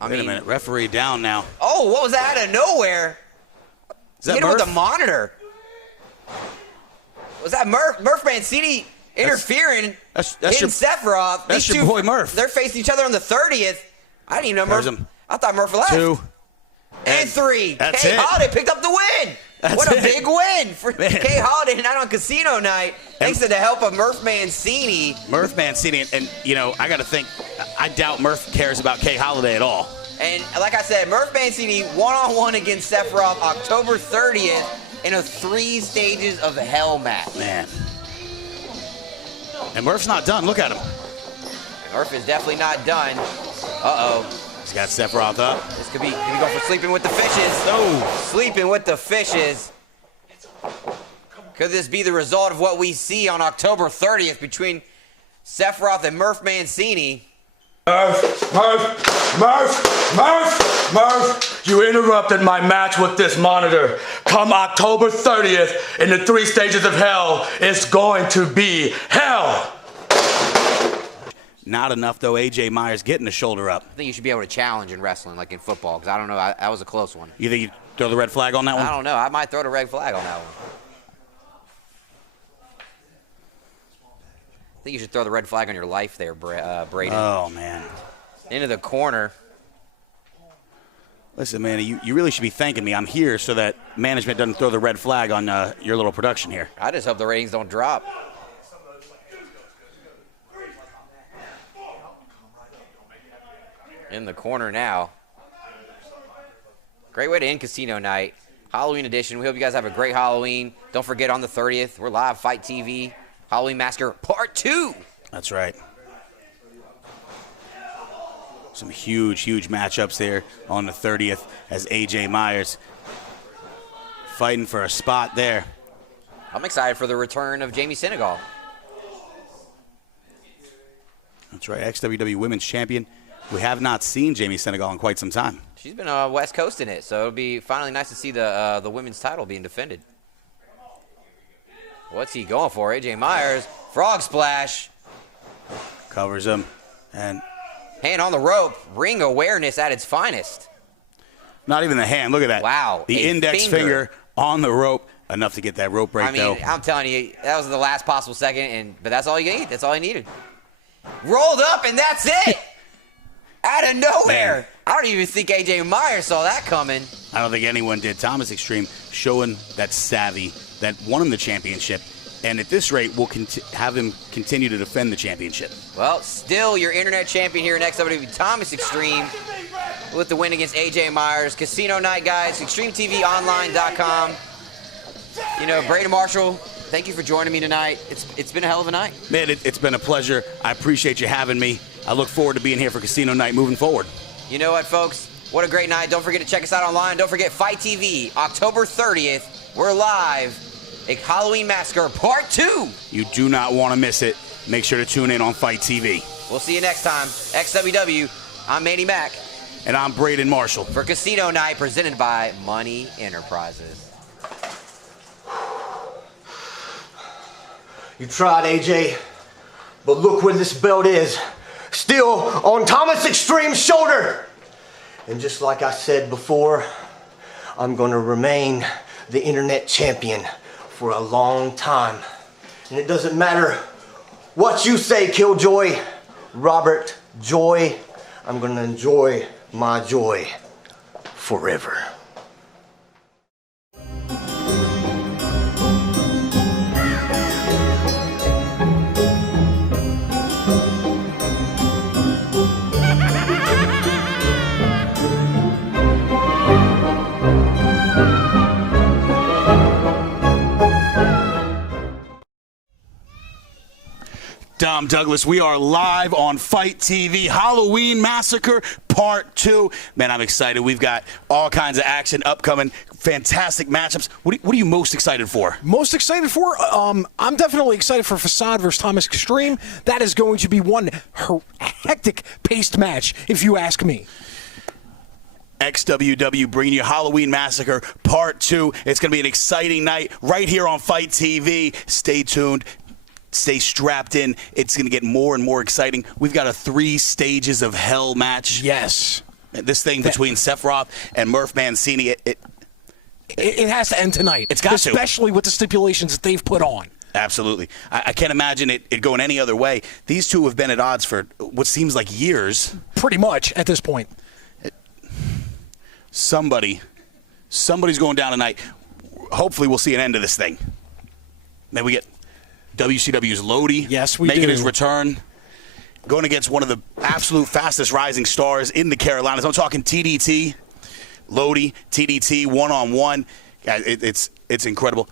Wait a minute, referee down now. Oh, what was that out of nowhere? Is that hit him Murph? with the monitor. Was that Murph Mancini interfering? That's hitting your, Sephiroth. That's your boy Murph. They're facing each other on the 30th. I didn't even know There's Murph. him. I thought Murph left. 2. And 3. That's Kay it. Holiday picked up the win. What a big win for Kay Holiday tonight on Casino Night. Thanks to the help of Murph Mancini. Murph Mancini, and you know, I got to think, I doubt Murph cares about Kay Holiday at all. And like I said, Murph Mancini one-on-one against Sephiroth October 30th in a 3 stages of hell match. Man. And Murph's not done. Look at him. Murph is definitely not done. Uh-oh. He's got Sephiroth up. This could be go for sleeping with the fishes. Oh. Sleeping with the fishes. Could this be the result of what we see on October 30th between Sephiroth and Murph Mancini? Murph, you interrupted my match with this monitor. Come October 30th, in the 3 stages of hell, it's going to be hell. Not enough, though. A.J. Myers getting the shoulder up. I think you should be able to challenge in wrestling, like in football, because I don't know, that was a close one. You think you throw the red flag on that one? I don't know. I might throw the red flag on that one. I think you should throw the red flag on your life there, Braden. Oh, man. Into the corner. Listen, man, you really should be thanking me. I'm here so that management doesn't throw the red flag on your little production here. I just hope the ratings don't drop. In the corner now. Great way to end Casino Night. Halloween edition. We hope you guys have a great Halloween. Don't forget, on the 30th, we're live, Fight TV. Halloween Massacre Part 2. That's right. Some huge matchups there on the 30th as A.J. Myers fighting for a spot there. I'm excited for the return of Jamie Senegal. That's right, ex-WWE Women's Champion. We have not seen Jamie Senegal in quite some time. She's been West Coast in it, so it'll be finally nice to see the women's title being defended. What's he going for? A.J. Myers, frog splash. Covers him, and hand on the rope, ring awareness at its finest. Not even the hand, look at that. Wow. The index finger on the rope, enough to get that rope break, though. I'm telling you, that was the last possible second, but that's all you need. That's all he needed. Rolled up, and that's it. Out of nowhere. Man. I don't even think A.J. Myers saw that coming. I don't think anyone did. Thomas Xtreme showing that savvy that won him the championship, and at this rate, we'll have him continue to defend the championship. Well, still your internet champion here in XWW, Thomas Xtreme, with the win against A.J. Myers. Casino Night, guys. XtremeTVOnline.com. You know, Braden Marshall, thank you for joining me tonight. It's been a hell of a night. Man, it's been a pleasure. I appreciate you having me. I look forward to being here for Casino Night moving forward. You know what, folks? What a great night. Don't forget to check us out online. Don't forget Fight TV, October 30th. We're live. A Halloween Massacre Part 2. You do not want to miss it. Make sure to tune in on Fight TV. We'll see you next time. XWW, I'm manny-mac. And I'm Braden Marshall. For Casino Night, presented by Money Enterprises. You tried, AJ, but look where this belt is. Still on Thomas Xtreme's shoulder. And just like I said before, I'm going to remain the internet champion for a long time. And it doesn't matter what you say, Killjoy, Robert, Joy. I'm going to enjoy my joy forever. Dom Douglas, we are live on Fight TV, Halloween Massacre Part 2. Man, I'm excited. We've got all kinds of action upcoming, fantastic matchups. What are you most excited for? Most excited for? I'm definitely excited for Facade versus Thomas Xtreme. That is going to be one hectic-paced match, if you ask me. XWW bringing you Halloween Massacre Part 2. It's going to be an exciting night right here on Fight TV. Stay tuned. Stay strapped in. It's going to get more and more exciting. We've got a 3 stages of hell match. Yes. This thing between Sephiroth and Murph Mancini, It has to end tonight. It's got to. Especially with the stipulations that they've put on. Absolutely. I can't imagine it going any other way. These two have been at odds for what seems like years. Pretty much at this point. Somebody's going down tonight. Hopefully we'll see an end to this thing. Then we get WCW's Lodi making his return. Going against one of the absolute fastest rising stars in the Carolinas. I'm talking TDT. Lodi, TDT, one-on-one. It's incredible.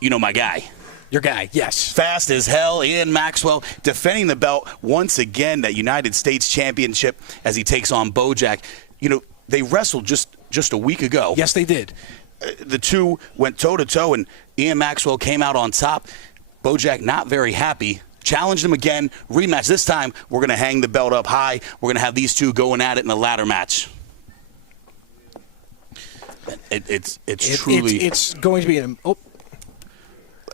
You know my guy. Your guy, yes. Fast as hell, Ian Maxwell, defending the belt once again, that United States Championship, as he takes on Bojack. You know, they wrestled just a week ago. Yes, they did. The two went toe-to-toe, and Ian Maxwell came out on top. Bojack not very happy. Challenged him again. Rematch. This time, we're going to hang the belt up high. We're going to have these two going at it in a ladder match. It's truly... It's going to be an... Oh.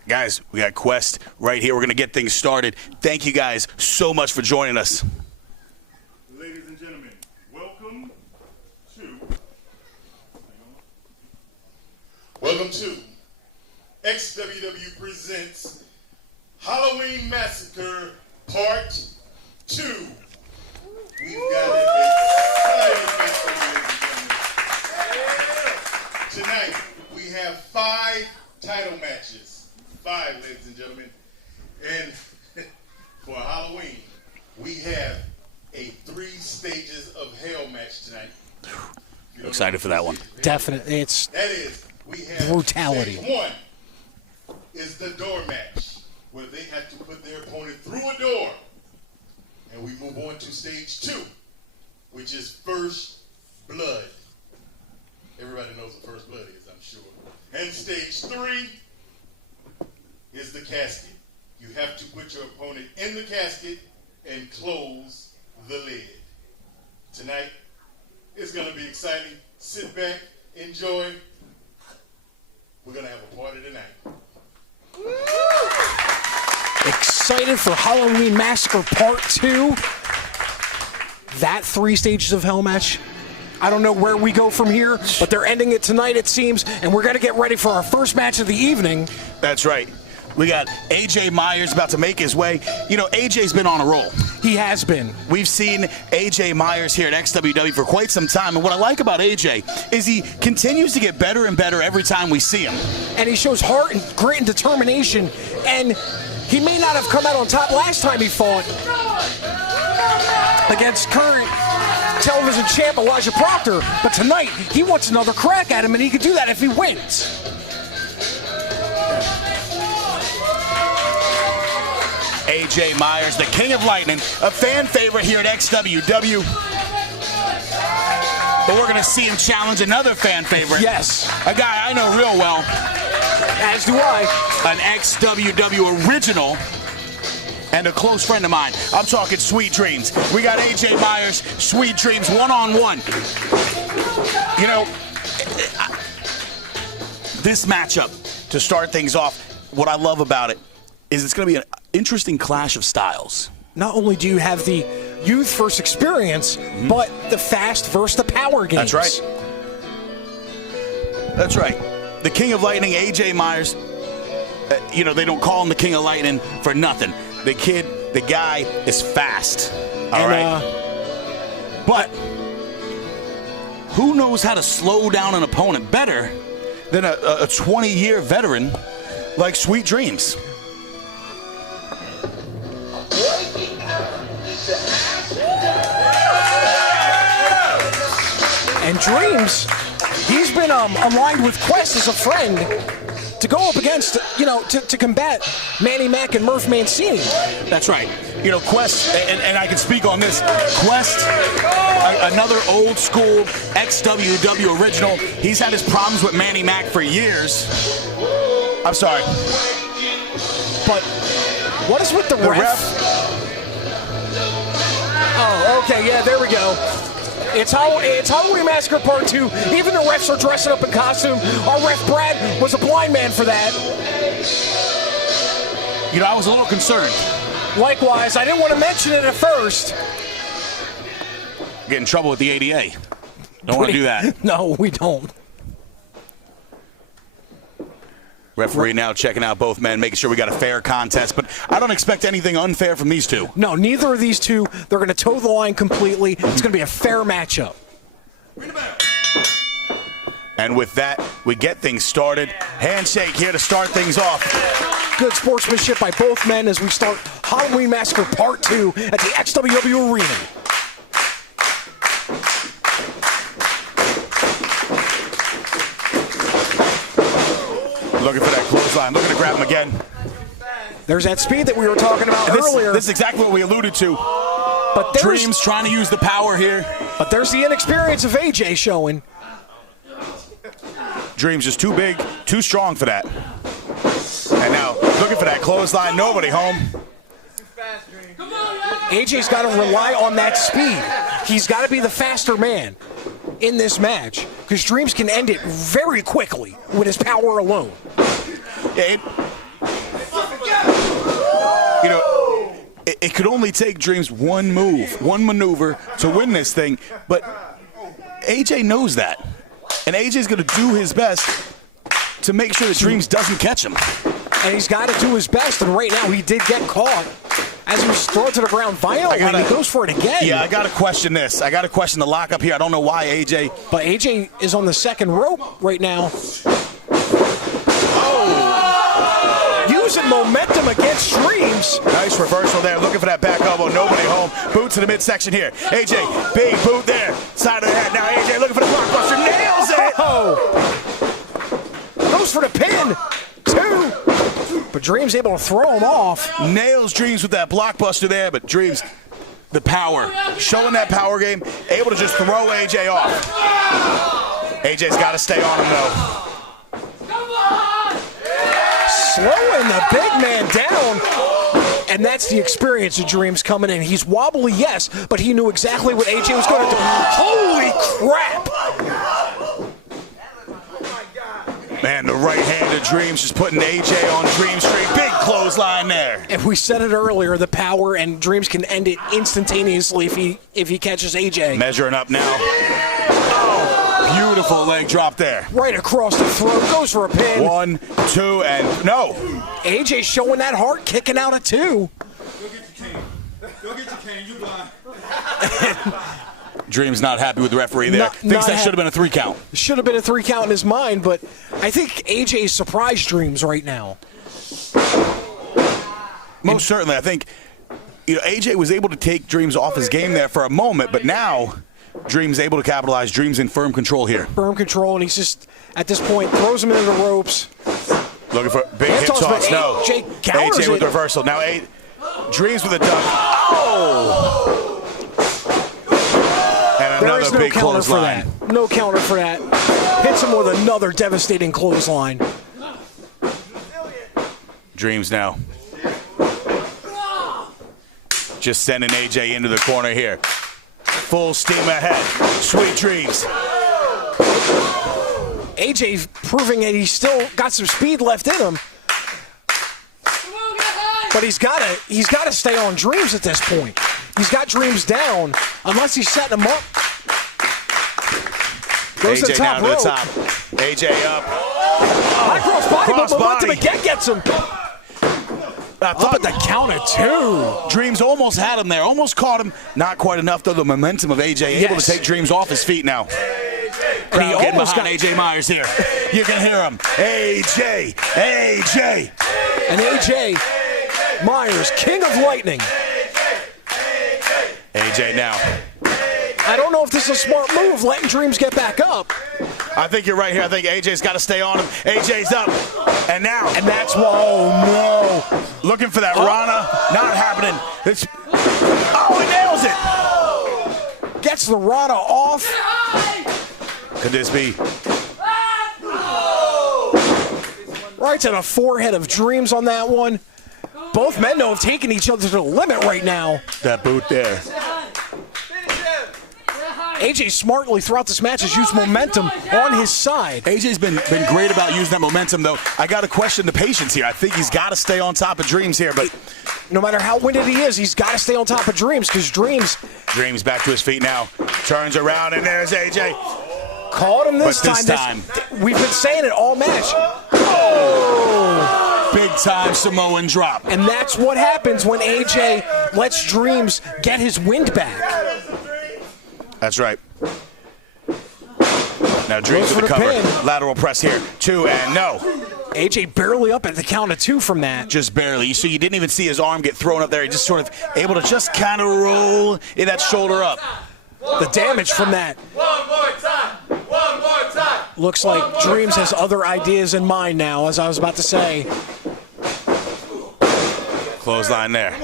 Guys, we got Quest right here. We're going to get things started. Thank you guys so much for joining us. Ladies and gentlemen, welcome to XWW presents Halloween Massacre Part 2. We've got an exciting tonight. We have 5 title matches. 5, ladies and gentlemen. And for Halloween, we have a 3 stages of hell match tonight. I'm excited for that one. Definitely. We have brutality. Stage 1 is the door match, where they have to put their opponent through a door. And we move on to stage 2, which is first blood. Everybody knows what first blood is, I'm sure. And stage 3 is the casket. You have to put your opponent in the casket and close the lid. Tonight, it's going to be exciting. Sit back, enjoy. We're going to have a party tonight. Excited for Halloween Massacre Part 2. That 3 stages of hell match. I don't know where we go from here, but they're ending it tonight, it seems, and we're going to get ready for our first match of the evening. That's right. We got AJ Myers about to make his way. You know, AJ's been on a roll. He has been. We've seen AJ Myers here at XWW for quite some time, and what I like about AJ is he continues to get better and better every time we see him. And he shows heart and grit and determination, and he may not have come out on top last time he fought against current television champ Elijah Proctor, but tonight he wants another crack at him, and he could do that if he wins. AJ Myers, the King of Lightning, a fan favorite here at XWW. But we're going to see him challenge another fan favorite. Yes. A guy I know real well. As do I. An XWW original and a close friend of mine. I'm talking Sweet Dreams. We got AJ Myers, Sweet Dreams, one-on-one. You know, this matchup, to start things off, what I love about it is it's going to be an interesting clash of styles. Not only do you have the youth versus experience, but the fast versus the power games. That's right. That's right. The King of Lightning, AJ Myers, you know, they don't call him the King of Lightning for nothing. The guy is fast. All right. But who knows how to slow down an opponent better than a 20-year veteran like Sweet Dreams? And Dreams, he's been aligned with Quest as a friend to go up against, you know, to combat Manny-Mac and Murph Mancini. That's right. You know, Quest, and I can speak on this, Quest, another old school XWW original. He's had his problems with Manny-Mac for years. I'm sorry. But what is with the ref? Oh, okay, yeah, there we go. It's Halloween Massacre Part 2. Even the refs are dressing up in costume. Our ref, Brad, was a blind man for that. You know, I was a little concerned. Likewise, I didn't want to mention it at first. get in trouble with the ADA. Don't want to do that. No, we don't. Referee now checking out both men, making sure we got a fair contest, but I don't expect anything unfair from these two. No, neither of these two. They're going to toe the line completely. It's going to be a fair matchup. And with that, we get things started. Handshake here to start things off. Good sportsmanship by both men as we start Halloween Massacre Part 2 at the XWW Arena. Looking for that clothesline, looking to grab him again. There's that speed that we were talking about earlier. This is exactly what we alluded to. But Dreams trying to use the power here. But there's the inexperience of AJ showing. Dreams just too big, too strong for that. And now looking for that clothesline, nobody home. AJ's got to rely on that speed. He's got to be the faster man in this match because Dreams can end it very quickly with his power alone. Yeah, it could only take Dreams one move, one maneuver to win this thing, but AJ knows that. And AJ's going to do his best to make sure that Dreams doesn't catch him. And he's got to do his best, and right now he did get caught as he was thrown to the ground violently, and he goes for it again. Yeah, I got to question this. I got to question the lockup here. I don't know why AJ. But AJ is on the second rope right now. Oh! Using momentum against Dreams. Nice reversal there. Looking for that back elbow. Nobody home. Boot to the midsection here. AJ, big boot there. Side of the head. Now AJ looking for the blockbuster. Nails it! Oh! Goes for the pin. 2. But Dreams able to throw him off. Nails Dreams with that blockbuster there, but Dreams, the power. Showing that power game. Able to just throw AJ off. AJ's got to stay on him, though. Slowing the big man down. And that's the experience of Dreams coming in. He's wobbly, yes, but he knew exactly what AJ was going to do. Holy crap! Man, the right hand of Dreams just putting AJ on Dream Street. Big clothesline there. And we said it earlier, the power, and Dreams can end it instantaneously if he catches AJ. Measuring up now. Oh, beautiful leg drop there. Right across the throat, goes for a pin. 1, 2, and no. AJ showing that heart, kicking out at 2. Go get your cane. Go get your cane. You blind. Dreams not happy with the referee there. Thinks that should have been a 3 count. Should have been a 3 count in his mind, but I think AJ surprised Dreams right now. Most certainly. I think AJ was able to take Dreams off his game there for a moment, but now Dreams able to capitalize. Dreams in firm control here. Firm control, and he's just, at this point, throws him into the ropes. Looking for big hip toss. No. AJ with the reversal. Now Dreams with a duck. Oh! And there is another no big counter for clothesline. that. No counter for that. Hits him with another devastating clothesline. Dreams now. Just sending AJ into the corner here. Full steam ahead. Sweet Dreams. AJ proving that he's still got some speed left in him. But he's got to stay on Dreams at this point. He's got Dreams down unless he's setting him up. Goes AJ to the top down rope. to the top. AJ up. High cross body, but momentum again gets him. Up at the count of 2. Dreams almost had him there. Almost caught him. Not quite enough, though. The momentum of AJ able to take Dreams off his feet now. And he almost got AJ Myers here. You can hear him. AJ. AJ. And AJ Myers, King of Lightning. AJ now. I don't know if this is a smart move, letting Dreams get back up. I think you're right here. I think AJ's got to stay on him. AJ's up. And now. And that's why. Oh, no. Looking for that Rana. Not happening. Oh, he nails it. Gets the Rana off. Could this be? Right to the forehead of Dreams on that one. Both men know have taken each other to the limit right now. That boot there. AJ smartly throughout this match has used momentum on his side. AJ's been great about using that momentum, though. I got to question the patience here. I think he's got to stay on top of Dreams here, but no matter how winded he is, he's got to stay on top of Dreams because Dreams back to his feet now. Turns around, and there's AJ. Caught him this time. We've been saying it all match. Oh! Big time Samoan drop. And that's what happens when AJ lets Dreams get his wind back. That's right. Now Dreams with the cover. Lateral press here. 2 and no. AJ barely up at the count of 2 from that. Just barely. So you didn't even see his arm get thrown up there. He just sort of able to just kind of roll in that shoulder up. The damage from that. One more time. Looks like Dreams has other ideas in mind now, as I was about to say. Clothesline there.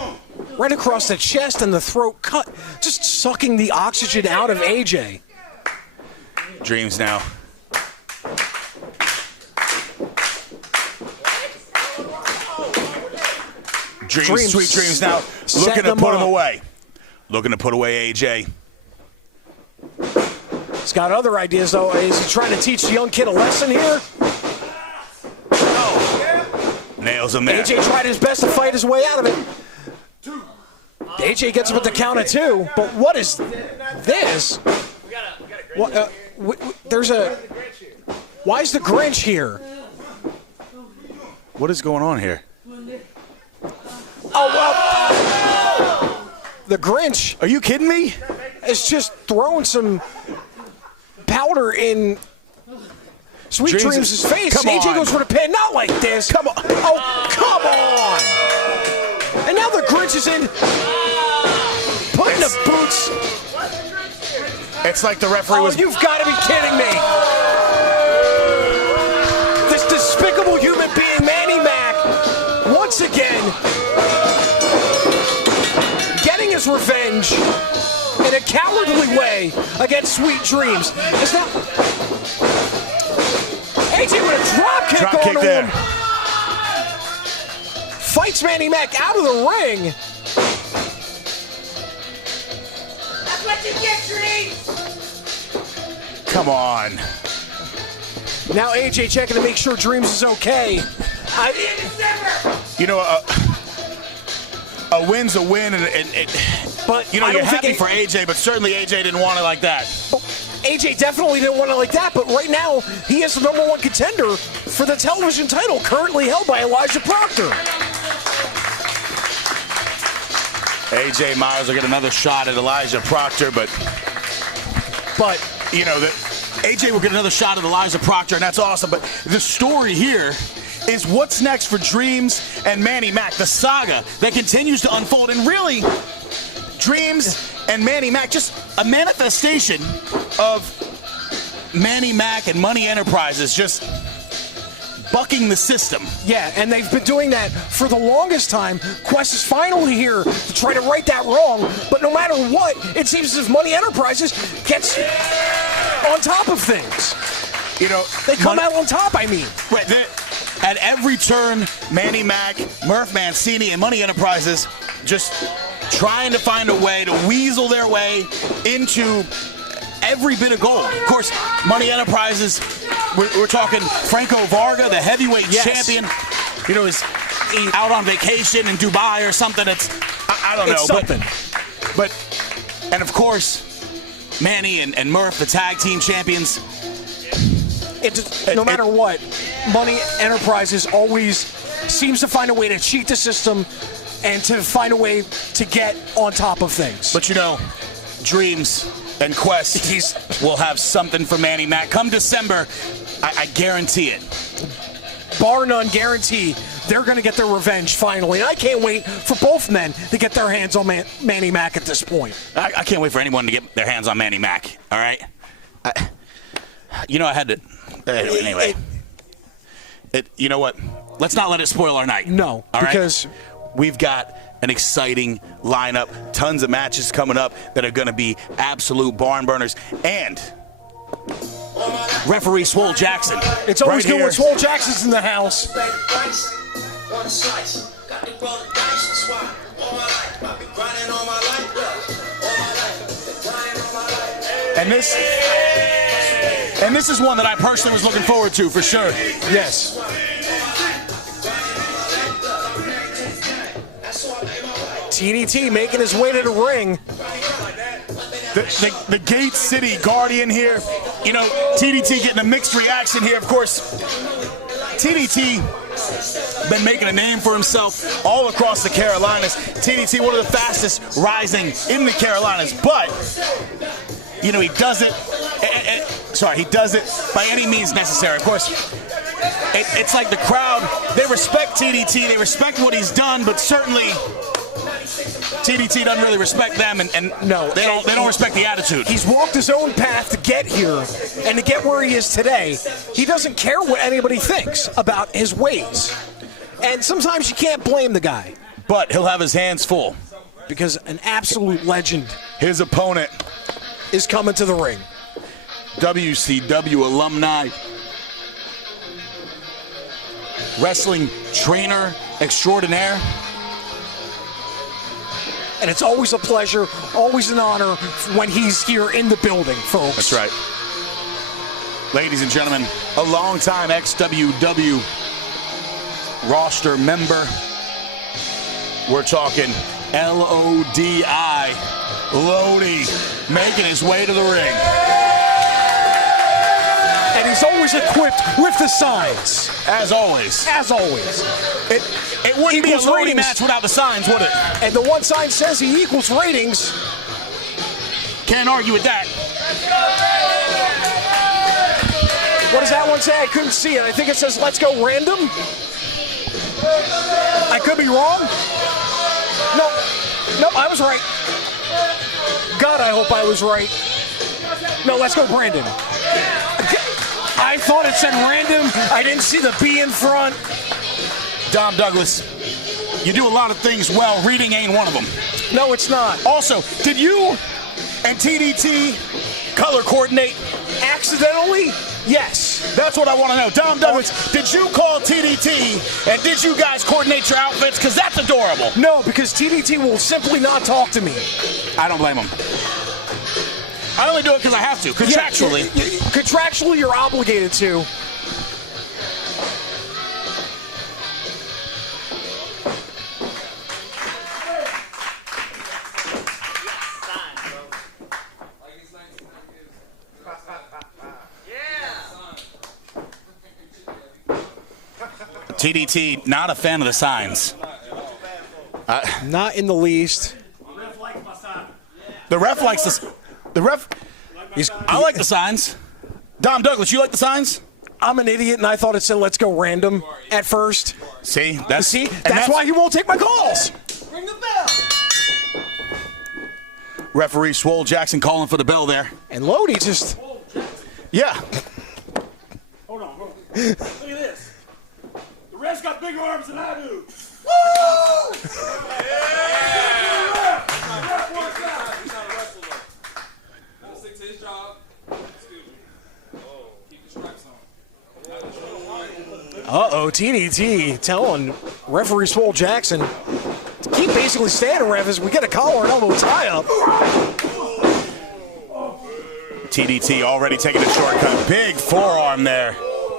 Right across the chest and the throat cut, just sucking the oxygen out of AJ. Dreams now. Dreams, sweet Dreams now. Looking to put him away. Looking to put away AJ. He's got other ideas, though. Is he trying to teach the young kid a lesson here? Nails him there. AJ tried his best to fight his way out of it. AJ gets him at the count of 2, but what is this? What, there's a... Why is the Grinch here? What is going on here? Oh, well... The Grinch... Are you kidding me? Is just throwing some powder in Sweet Dreams' face. AJ goes for the pin. Not like this. Come on. Oh, come on. And now the Grinch is in. Putting the boots. It's like the referee was... You've got to be kidding me. This despicable human being, Manny-Mac, once again, getting his revenge in a cowardly way against Sweet Dreams. Is that... AJ with a drop kick on him. Fights Manny-Mac out of the ring. That's what you get, Dreams! Come on. Now AJ checking to make sure Dreams is okay. You know, a win's a win, but you know, you're happy for AJ, but certainly AJ didn't want it like that. AJ definitely didn't want it like that, but right now he is the #1 contender for the television title, currently held by Elijah Proctor. AJ Myers will get another shot at Elijah Proctor, but you know that AJ will get another shot at Elijah Proctor, and that's awesome. But the story here is what's next for Dreams and Manny-Mac, the saga that continues to unfold. And really, Dreams and Manny-Mac, just a manifestation of Manny-Mac and Money Enterprises just bucking the system. Yeah, and they've been doing that for the longest time. Quest is finally here to try to right that wrong, but no matter what, it seems as if Money Enterprises gets on top of things. You know, they come out on top, I mean. Right, at every turn, Manny-Mac, Murph Mancini, and Money Enterprises just trying to find a way to weasel their way into every bit of gold. Of course, Money Enterprises, we're talking Franco Varga, the heavyweight champion, you know, is out on vacation in Dubai or something. I don't know. It's something. But and of course, Manny and Murph, the tag team champions. No matter what, Money Enterprises always seems to find a way to cheat the system and to find a way to get on top of things. But you know, Dreams and Quest will have something for Manny-Mac. Come December, I guarantee it. Bar none guarantee they're going to get their revenge finally. And I can't wait for both men to get their hands on Manny-Mac at this point. I can't wait for anyone to get their hands on Manny-Mac, all right? You know, I had to... Anyway. You know what? Let's not let it spoil our night. No, all because... Right? We've got an exciting lineup, tons of matches coming up that are going to be absolute barn burners. And referee Swole Jackson. It's always good when Swole Jackson's in the house. And this is one that I personally was looking forward to for sure. Yes. TDT making his way to the ring. The Gate City Guardian here. You know, TDT getting a mixed reaction here. Of course, TDT been making a name for himself all across the Carolinas. TDT, one of the fastest rising in the Carolinas. But, you know, he does it by any means necessary. Of course, it's like the crowd, they respect TDT, they respect what he's done, but certainly TDT doesn't really respect them, and no, they don't respect the attitude. He's walked his own path to get here and to get where he is today. He doesn't care what anybody thinks about his ways. And sometimes you can't blame the guy. But he'll have his hands full. Because an absolute legend, his opponent, is coming to the ring. WCW alumni, wrestling trainer extraordinaire. And it's always a pleasure, always an honor when he's here in the building, folks. That's right. Ladies and gentlemen, a longtime XWW roster member. We're talking Lodi, Lodi, making his way to the ring. And he's always equipped with the signs. As always. As always. It wouldn't be a Lodi ratings. match without the signs, would it? And the one sign says he equals ratings. Can't argue with that. What does that one say? I couldn't see it. I think it says, let's go random. I could be wrong. No, I was right. God, I hope I was right. No, let's go Brandon. I thought it said random. I didn't see the B in front. Dom Douglas, you do a lot of things well. Reading ain't one of them. No, it's not. Also, did you and TDT color coordinate? Accidentally? Yes. That's what I want to know. Dom Douglas, did you call TDT and did you guys coordinate your outfits? Because that's adorable. No, because TDT will simply not talk to me. I don't blame him. I only do it because I have to, contractually. Yeah, contractually, you're obligated to. TDT, not a fan of the signs. Not in the least. The ref likes this. The ref. I like the signs. Dom Douglas, you like the signs? I'm an idiot, and I thought it said "Let's go random" at first. See, that's why he won't take my calls. Ring the bell. Referee Swole Jackson calling for the bell there. And Lodi just. Yeah. Hold on. Look at this. The ref's got bigger arms than I do. Woo! Uh-oh, TDT telling referee Swole Jackson to keep basically standing, ref, as we get a collar and elbow tie-up. TDT already taking a shortcut. Big forearm there.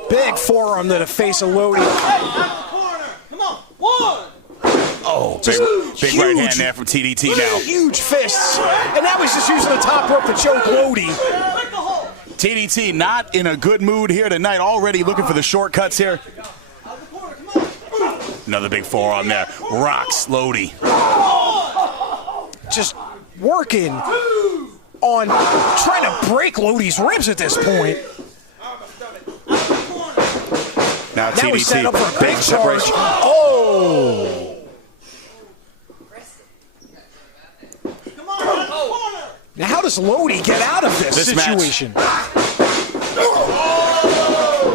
Big forearm to the face of Lodi. Come on, one. Oh, big right hand there from TDT now. Huge fists. And now he's just using the top rope to choke Lodi. TDT not in a good mood here tonight. Already looking for the shortcuts here. Another big forearm there. Rocks Lodi. Just working on trying to break Lodi's ribs at this point. Now Now he's set TDT. up for a big charge. Oh! Now how does Lodi get out of this situation?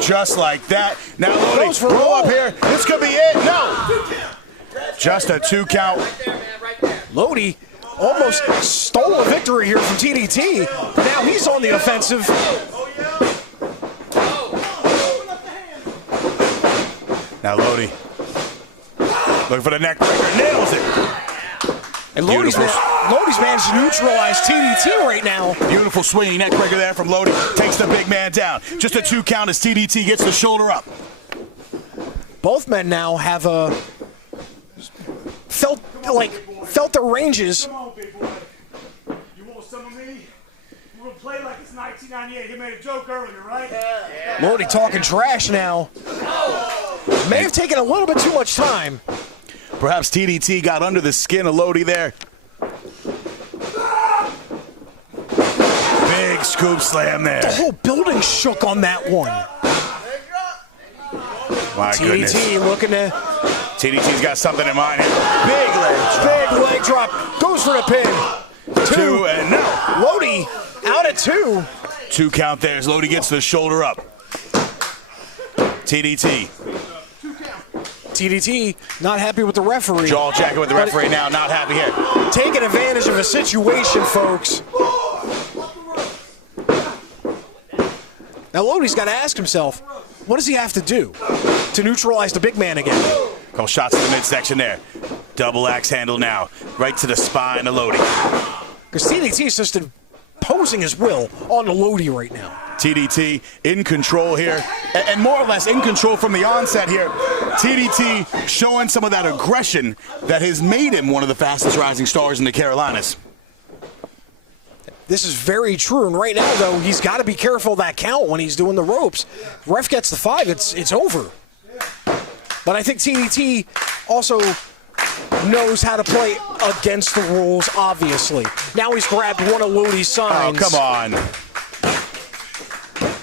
Just like that. Now Lodi, roll up here. This could be it. No. Just a 2 count. Lodi almost stole a victory here from TDT. Now he's on the offensive. Now Lodi looking for the neck breaker. Nails it. And Lodi's managed to neutralize TDT right now. Beautiful swinging neck breaker there from Lodi. Takes the big man down. Just a 2 count as TDT gets the shoulder up. Both men now have felt felt their ranges. Come on, big boy. You want some of me? We're gonna play like it's 1998. He made a joke earlier, right? Yeah. Lodi talking trash now. May have taken a little bit too much time. Perhaps TDT got under the skin of Lodi there. Big scoop slam there. The whole building shook on that one. My goodness. TDT looking to... TDT's got something in mind here. Big leg drop. Big leg drop. Goes for the pin. Two and no. Lodi out at 2. 2 count there as Lodi gets the shoulder up. TDT. TDT not happy with the referee. Jaw jacking with the referee now, not happy here. Taking advantage of a situation, folks. Now Lodi's got to ask himself, what does he have to do to neutralize the big man again? Couple shots in the midsection there. Double axe handle now. Right to the spine of Lodi. Because TDT is just imposing his will on the Lodi right now. TDT in control here, and more or less in control from the onset here. TDT showing some of that aggression that has made him one of the fastest rising stars in the Carolinas. This is very true, and right now, though, he's got to be careful of that count when he's doing the ropes. Ref gets the 5, it's over. But I think TDT also knows how to play against the rules, obviously. Now he's grabbed one of Lodi's signs. Oh, come on.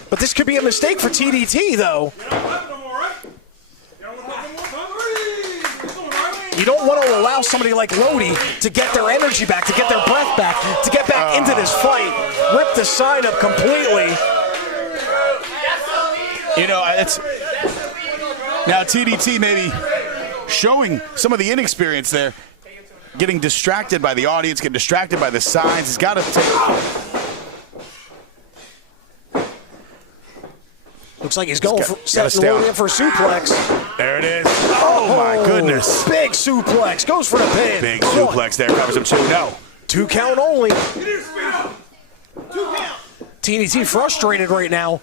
But this could be a mistake for TDT, though. You don't want to allow somebody like Lodi to get their energy back, to get their breath back, to get back into this fight. Rip the sign up completely. You know, it's now TDT maybe showing some of the inexperience there, getting distracted by the audience, getting distracted by the signs. He's got to take. Looks like he's going for setting Lodi up for a suplex. There it is. Oh my goodness. Big suplex. Goes for the pin. Big suplex there. Covers him 2. No. 2 count only. TDT frustrated right now.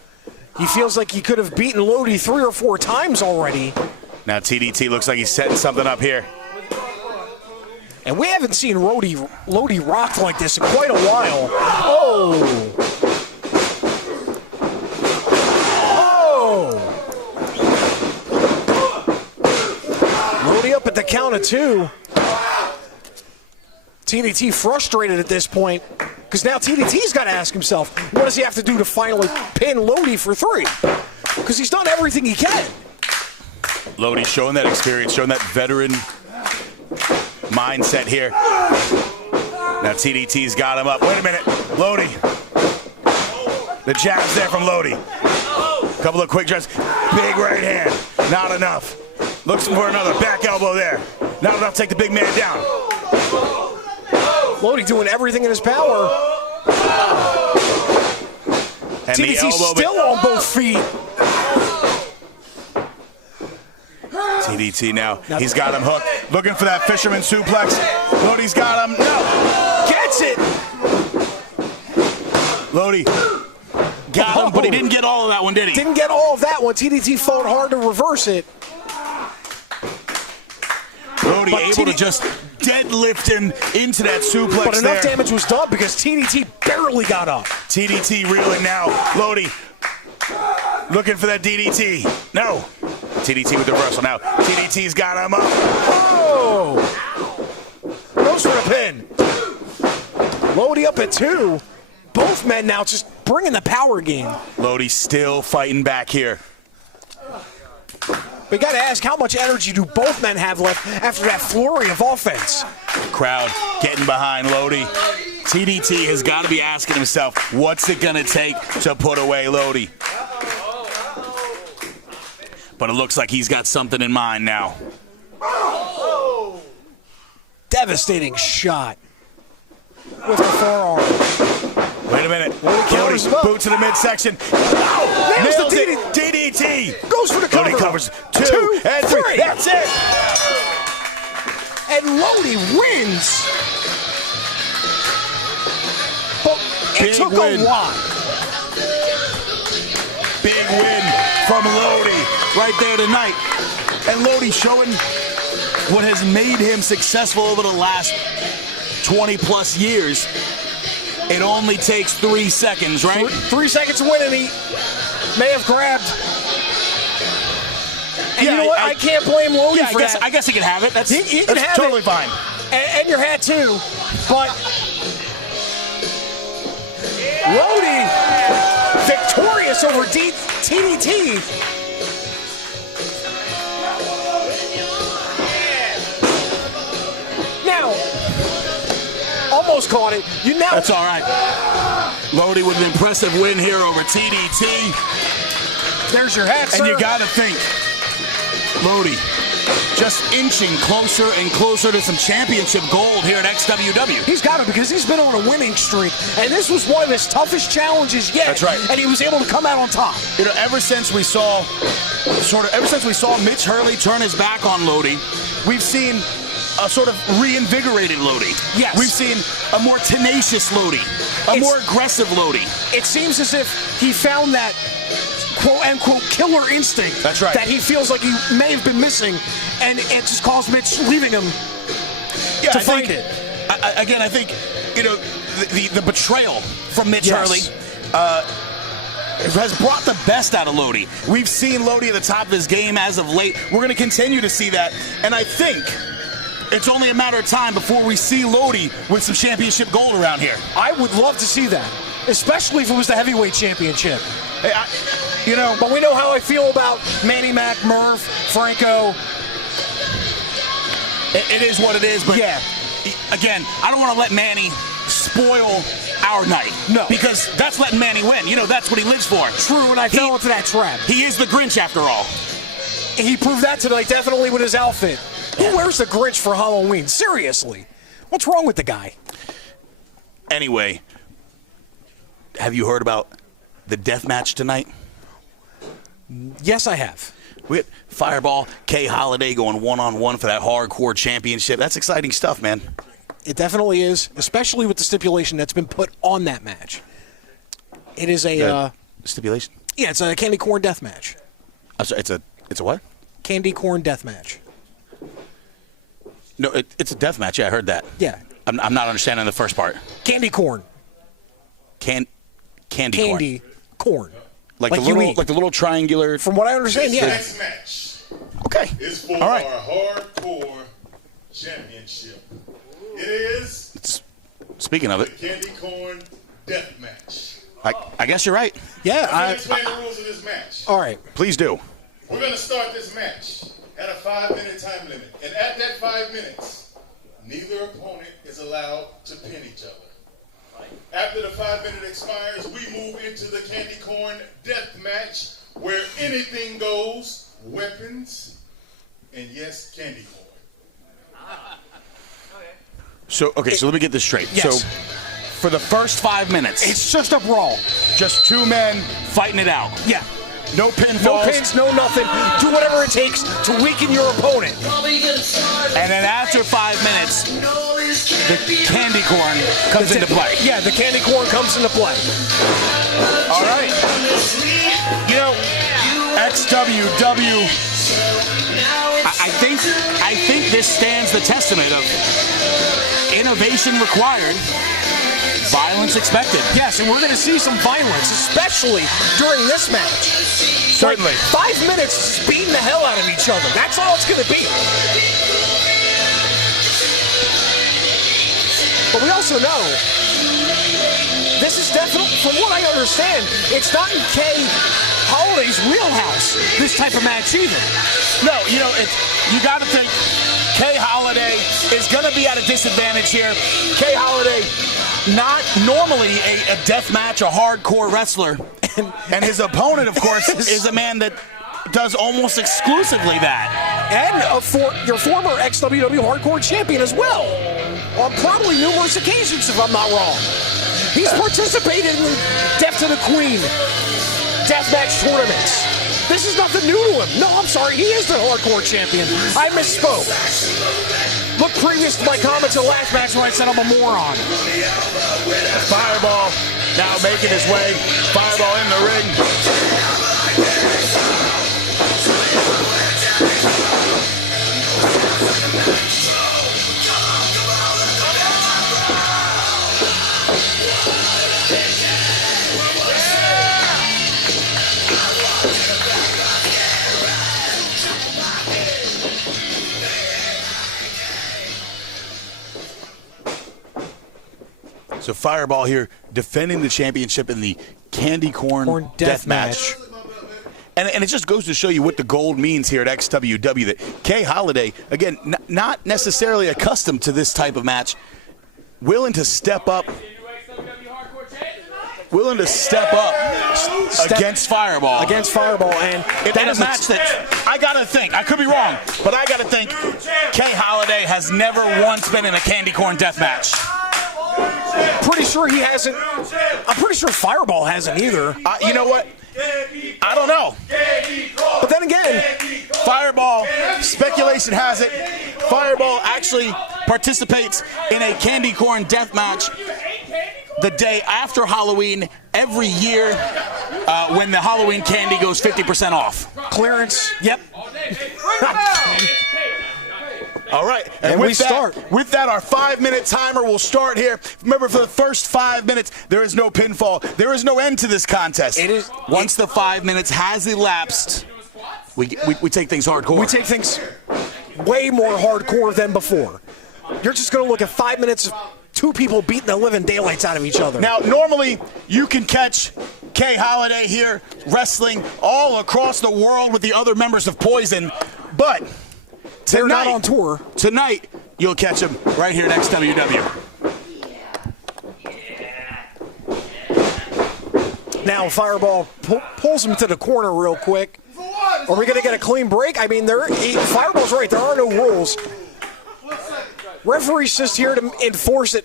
He feels like he could have beaten Lodi 3 or 4 times already. Now TDT looks like he's setting something up here. And we haven't seen Lodi rock like this in quite a while. Oh. Lodi up at the count of 2. TDT frustrated at this point because now TDT's got to ask himself, what does he have to do to finally pin Lodi for 3? Because he's done everything he can. Lodi showing that experience, showing that veteran mindset here. Now TDT's got him up. Wait a minute. Lodi. The jabs there from Lodi. Couple of quick jabs. Big right hand. Not enough. Looks for another back elbow there. Not enough to take the big man down. Lodi doing everything in his power. And TDT still on both feet. TDT now. He's got him hooked. Looking for that fisherman suplex. Lodi's got him. No. Gets it. Lodi got him, but he didn't get all of that one, did he? Didn't get all of that one. TDT fought hard to reverse it. Lodi able to just deadlift him into that suplex. But enough damage was done because TDT barely got up. TDT reeling now. Lodi looking for that DDT. No. TDT with the reversal now. TDT's got him up. Oh! Goes for the pin. Lodi up at 2. Both men now just bringing the power game. Lodi still fighting back here. We got to ask, how much energy do both men have left after that flurry of offense? Crowd getting behind Lodi. TDT has got to be asking himself, what's it going to take to put away Lodi? But it looks like he's got something in mind now. Devastating shot with the forearm. Wait a minute. Lodi boot to the midsection. Oh, nails the DDT. Goes for the cover. Lodi covers 2 and 3. That's it. And Lodi wins. But it took a while. Big win from Lodi right there tonight. And Lodi showing what has made him successful over the last 20-plus years, it only takes 3 seconds, right? 3 seconds to win, and he may have grabbed. And Yeah, you know what? I can't blame Lodi for that. I guess he can have it. That's, He can that's have totally it. fine. And your hat too, but Lodi victorious over TDT. Now, almost caught it. That's all right. Lodi with an impressive win here over TDT. There's your hat, sir. And you got to think, Lodi just inching closer and closer to some championship gold here at XWW. He's got it because he's been on a winning streak, and this was one of his toughest challenges yet. That's right. And he was able to come out on top. You know, ever since we saw Mitch Hurley turn his back on Lodi, we've seen a sort of reinvigorated Lodi. Yes. We've seen a more tenacious Lodi, more aggressive Lodi. It seems as if he found that quote-unquote killer instinct. That's right. That he feels like he may have been missing, and it just caused Mitch leaving him to find it. I think, you know, the betrayal from Mitch Hurley has brought the best out of Lodi. We've seen Lodi at the top of his game as of late. We're going to continue to see that, and I think it's only a matter of time before we see Lodi with some championship gold around here. I would love to see that, especially if it was the heavyweight championship. Hey, but we know how I feel about Manny-Mac, Merv, Franco. It is what it is, but again, I don't want to let Manny spoil our night. No. Because that's letting Manny win. You know, that's what he lives for. True, and I fell into that trap. He is the Grinch after all. He proved that tonight, definitely with his outfit. Who wears the Grinch for Halloween? Seriously. What's wrong with the guy? Anyway, have you heard about the death match tonight? Yes, I have. We had Fireball, Kay Holiday going one-on-one for that hardcore championship. That's exciting stuff, man. It definitely is, especially with the stipulation that's been put on that match. It is a stipulation? Yeah, it's a candy corn death match. I'm sorry, it's a what? Candy corn death match. No, it's a death match. Yeah, I heard that. Yeah. I'm not understanding the first part. Candy corn. Candy corn. Like the little triangular. From what I understand, This yeah. next match Okay. is for All right. our hardcore championship. It is Speaking of the it, candy corn death match. I guess you're right. Yeah. I'm going to explain the rules of this match. All right. Please do. We're going to start this match at a 5-minute time limit. And at that 5 minutes, neither opponent is allowed to pin each other. After the 5-minute expires, we move into the candy corn death match where anything goes, weapons, and yes, candy corn. So let me get this straight. Yes. So for the first 5 minutes, It's just a brawl. just two men fighting it out. Yeah. No pinfalls. No pins, no nothing. Do whatever it takes to weaken your opponent. And then after 5 minutes, the candy corn comes into play. Yeah, the candy corn comes into play. All right. You know, XWW. I think this stands the testament of innovation required, violence expected. Yes, and we're going to see some violence, especially during this match. Certainly. Like 5 minutes just beating the hell out of each other. That's all it's going to be. But we also know this is definitely, from what I understand, it's not in Kay Holiday's wheelhouse, this type of match either. No, you know, you got to think Kay Holiday is going to be at a disadvantage here. Kay Holiday, not normally a deathmatch, a hardcore wrestler. And his opponent, of course, is a man that does almost exclusively that. And your former XWW Hardcore Champion as well, on probably numerous occasions, if I'm not wrong. He's participated in the Death to the Queen deathmatch tournaments. This is nothing new to him. No, I'm sorry, he is the Hardcore Champion. I misspoke. Look previous to my comments in the last match when I said I'm a moron. Fireball now making his way. Fireball in the ring. So Fireball here defending the championship in the Candy Corn Death Match. And it just goes to show you what the gold means here at XWW, that Kay Holiday, again, not necessarily accustomed to this type of match, willing to step up against Fireball. Against Fireball, and In a match that, I got to think, I could be wrong, but I got to think Kay Holiday has never once been in a Candy Corn Death Match. Pretty sure he hasn't. I'm pretty sure Fireball hasn't either. You know what? I don't know. But then again, Fireball, speculation has it, Fireball actually participates in a Candy Corn Death Match the day after Halloween every year when the Halloween candy goes 50% off. clearance. Yep. All right, and we start. With that, our 5-minute timer will start here. Remember, for the first 5 minutes, there is no pinfall. There is no end to this contest. Once the 5 minutes has elapsed, we take things hardcore. We take things way more hardcore than before. You're just going to look at 5 minutes of two people beating the living daylights out of each other. Now, normally, you can catch Kay Holiday here wrestling all across the world with the other members of Poison, but they're not on tour. Tonight, you'll catch them right here at XWW. Now, Fireball pulls him to the corner real quick. Are we going to get a clean break? I mean, Fireball's right. There are no rules. Referee's just here to enforce it.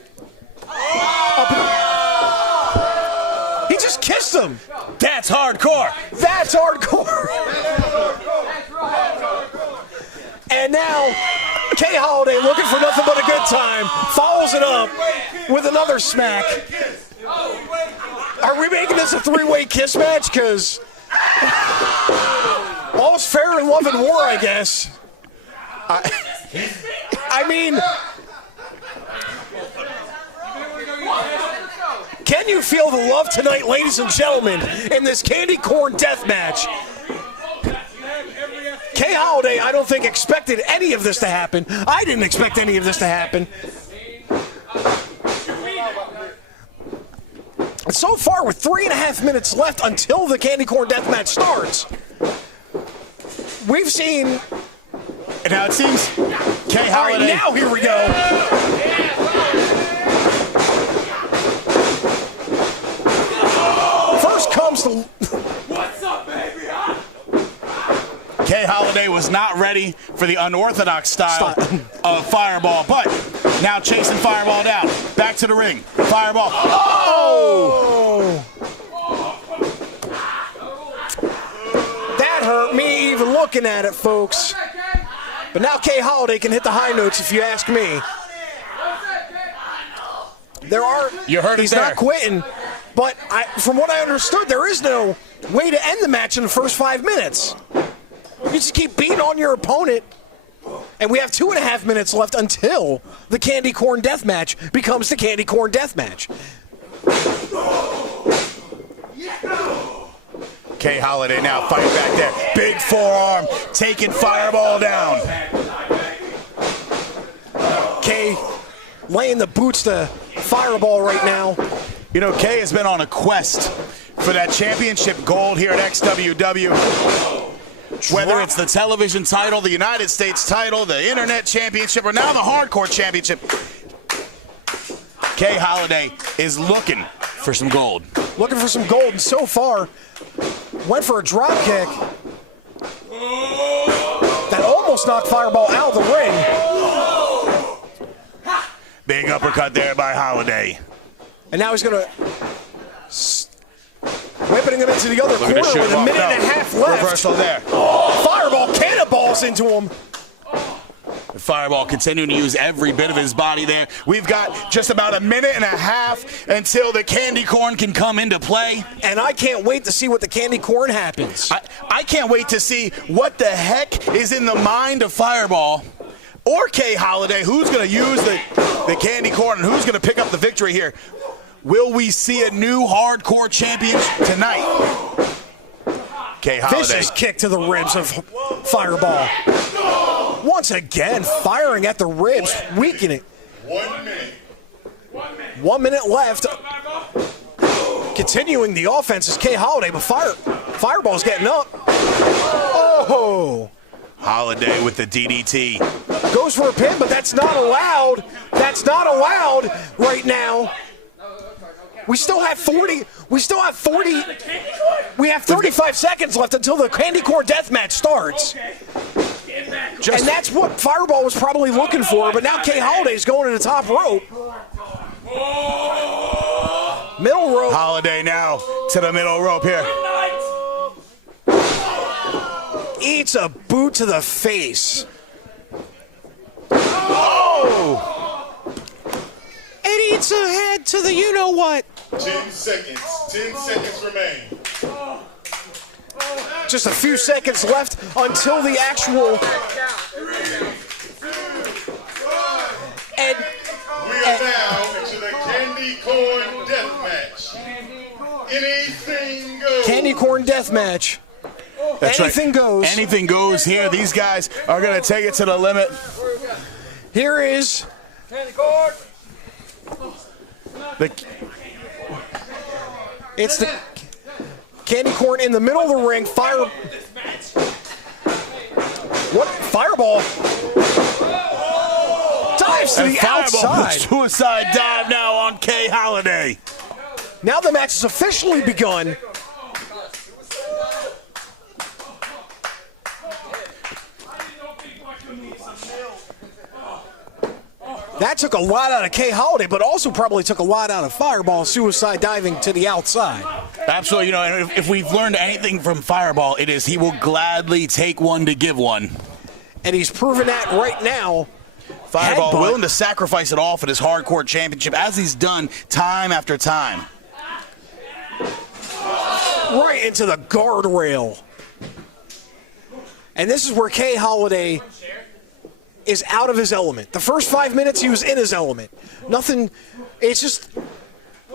He just kissed him. That's hardcore. That's hardcore. And now, Kay Holiday, looking for nothing but a good time, follows it up with another smack. Are we making this a three-way kiss match? Because all's fair in love and war, I guess. I mean, can you feel the love tonight, ladies and gentlemen, in this Candy Corn Death Match? Kay Holiday, I don't think, expected any of this to happen. I didn't expect any of this to happen. And so far, with 3.5 minutes left until the Candy Corn Death Match starts, we've seen... And now it seems Kay Holiday... All right, now here we go. First comes the... What's up, baby? Huh? Kay Holiday was not ready for the unorthodox style of Fireball, but now chasing Fireball down. Back to the ring. Fireball. Oh! That hurt me even looking at it, folks. But now Kay Holiday can hit the high notes, if you ask me. You heard it he's there. not quitting, but from what I understood, there is no way to end the match in the first 5 minutes. You just keep beating on your opponent, and we have 2.5 minutes left until the Candy Corn Death Match becomes the Candy Corn Death Match. Kay Holiday now fighting back there. Big forearm, taking Fireball down. Kay laying the boots to Fireball right now. You know, Kay has been on a quest for that championship gold here at XWW. Whether it's the television title, the United States title, the Internet Championship, or now the Hardcore Championship, Kay Holiday is looking for some gold. Looking for some gold, and so far, went for a drop kick that almost knocked Fireball out of the ring. Big uppercut there by Holiday. And now he's going to whipping him into the other corner with a minute and a half left. Reversal there. Fireball cannonballs into him. Fireball continuing to use every bit of his body there. We've got just about a minute and a half until the candy corn can come into play. And I can't wait to see what the candy corn happens. I can't wait to see what the heck is in the mind of Fireball or Kay Holiday. Who's going to use the candy corn and who's going to pick up the victory here? Will we see a new hardcore champion tonight? Kay Holiday. Vicious kick to the ribs of Fireball. Once again, firing at the ribs, weakening. 1 minute. 1 minute left. Continuing the offense is K. Holiday, but Fireball's getting up. Oh! Holiday with the DDT. Goes for a pin, but that's not allowed. That's not allowed right now. We still have 40. We have 35 seconds left until the candy corn death match starts. And that's what Fireball was probably looking for, but now K. Holiday's going to the top rope. Middle rope. Holiday now to the middle rope here. Eats a boot to the face. Oh! It eats a head to the you-know-what. 10 seconds. 10 seconds remain. Just a few seconds left until the actual... And We are now into the candy corn death match. Anything goes. candy corn death match. That's Anything right. goes. Anything goes here. These guys are going to take it to the limit. Here is it's the candy corn in the middle of the ring. What? Fireball dives to the outside. Suicide dive now on K. Holiday. Now the match has officially begun. That took a lot out of K. Holiday, but also probably took a lot out of Fireball, suicide diving to the outside. Absolutely. You know, and if we've learned anything from Fireball, it is he will gladly take one to give one. And he's proven that right now. Fireball Headbutt. willing to sacrifice it all for this hardcore championship, as he's done time after time. Right into the guardrail. And this is where K. Holiday is out of his element. The first 5 minutes, he was in his element. Nothing, it's just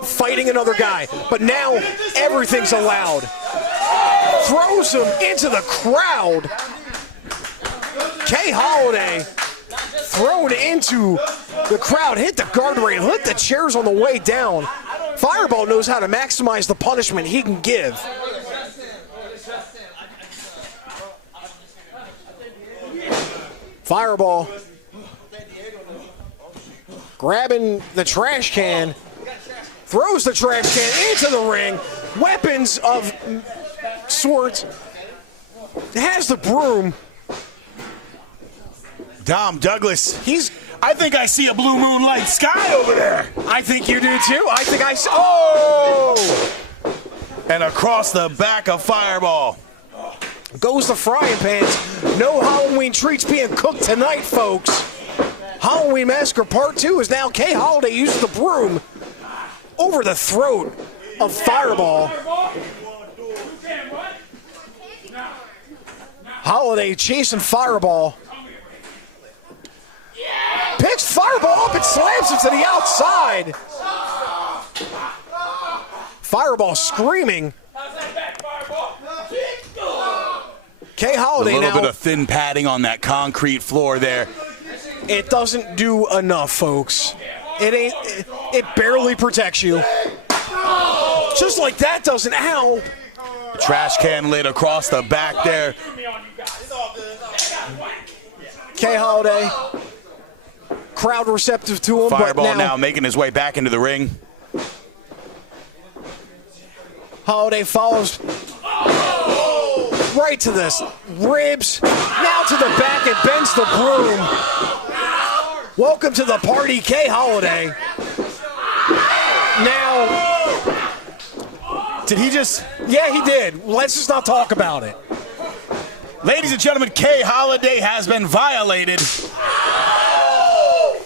fighting another guy. But now, everything's allowed. Throws him into the crowd. K. Holiday thrown into the crowd, hit the guardrail, hit the chairs on the way down. Fireball knows how to maximize the punishment he can give. Fireball grabbing the trash can, throws the trash can into the ring, weapons of sorts, has the broom. Dom Douglas, I think I see a blue moonlight sky over there. I think you do too. I think I see. Oh! And across the back of Fireball. Goes the frying pans. No Halloween treats being cooked tonight, folks. Halloween Massacre Part 2 is now K. Holiday uses the broom over the throat of Fireball. Holiday chasing Fireball. Picks Fireball up and slams him to the outside. Fireball screaming. K. Holiday now. A little bit of thin padding on that concrete floor there. It doesn't do enough, folks. It barely protects you. Just like that doesn't. Ow. Trash can lid across the back there. K. Holiday. Crowd receptive to him. Fireball but now making his way back into the ring. Holiday follows right to the ribs. Now to the back and bends the broom. Welcome to the party, K. Holiday. Now, did he just? Yeah, he did. Let's just not talk about it. Ladies and gentlemen, K. Holiday has been violated.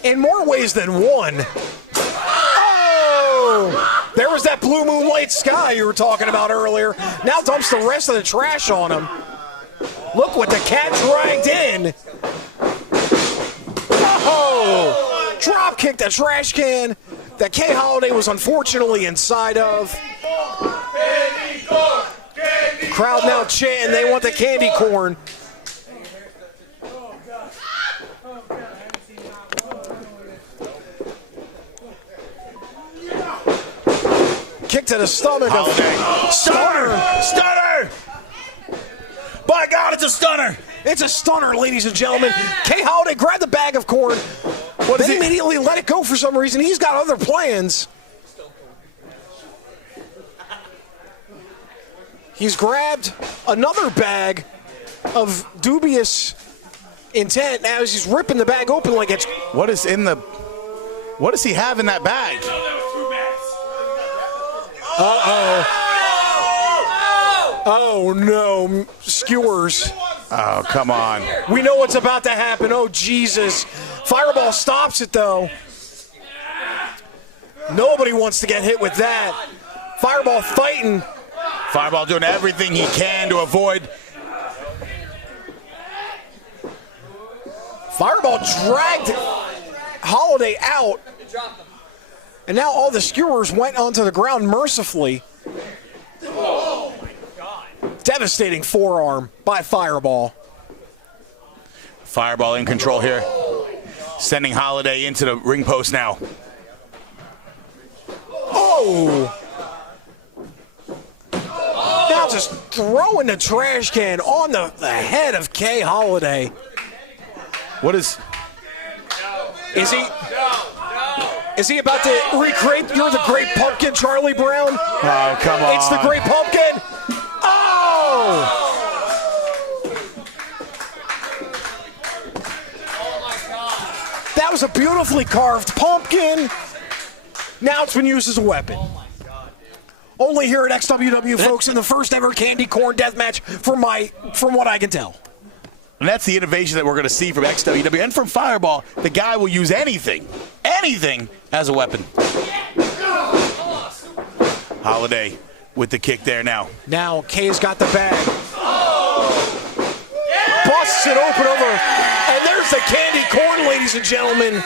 In more ways than one. Oh! There was that blue moonlight sky you were talking about earlier. Now dumps the rest of the trash on him. Look what the cat dragged in. Oh! Drop kick the trash can that K. Holiday was unfortunately inside of. Crowd now chanting they want the candy corn. to the stomach of Stunner! By God, it's a stunner! It's a stunner, ladies and gentlemen. Kay Holiday grabbed the bag of corn. Then immediately let it go for some reason. He's got other plans. He's grabbed another bag of dubious intent. Now he's ripping the bag open like it's... What does he have in that bag? Oh, no. Skewers. Oh, come on. We know what's about to happen. Oh, Jesus. Fireball stops it, though. Nobody wants to get hit with that. Fireball fighting. Fireball doing everything he can to avoid. Fireball dragged Holiday out. And now all the skewers went onto the ground mercifully. Devastating forearm by Fireball. Fireball in control here. Sending Holiday into the ring post now. Oh! Now just throwing the trash can on the head of Kay Holiday. What is... Is he... Is he about to recreate You're the Great Pumpkin, Charlie Brown? Oh, come on. It's the Great Pumpkin. Oh! That was a beautifully carved pumpkin. Now it's been used as a weapon. Only here at XWW, folks, in the first ever candy corn death match from what I can tell. And that's the innovation that we're going to see from XWW and from Fireball. The guy will use anything as a weapon. Holiday with the kick there now. Now Kay's got the bag. Busts it open over. And there's the candy corn, ladies and gentlemen.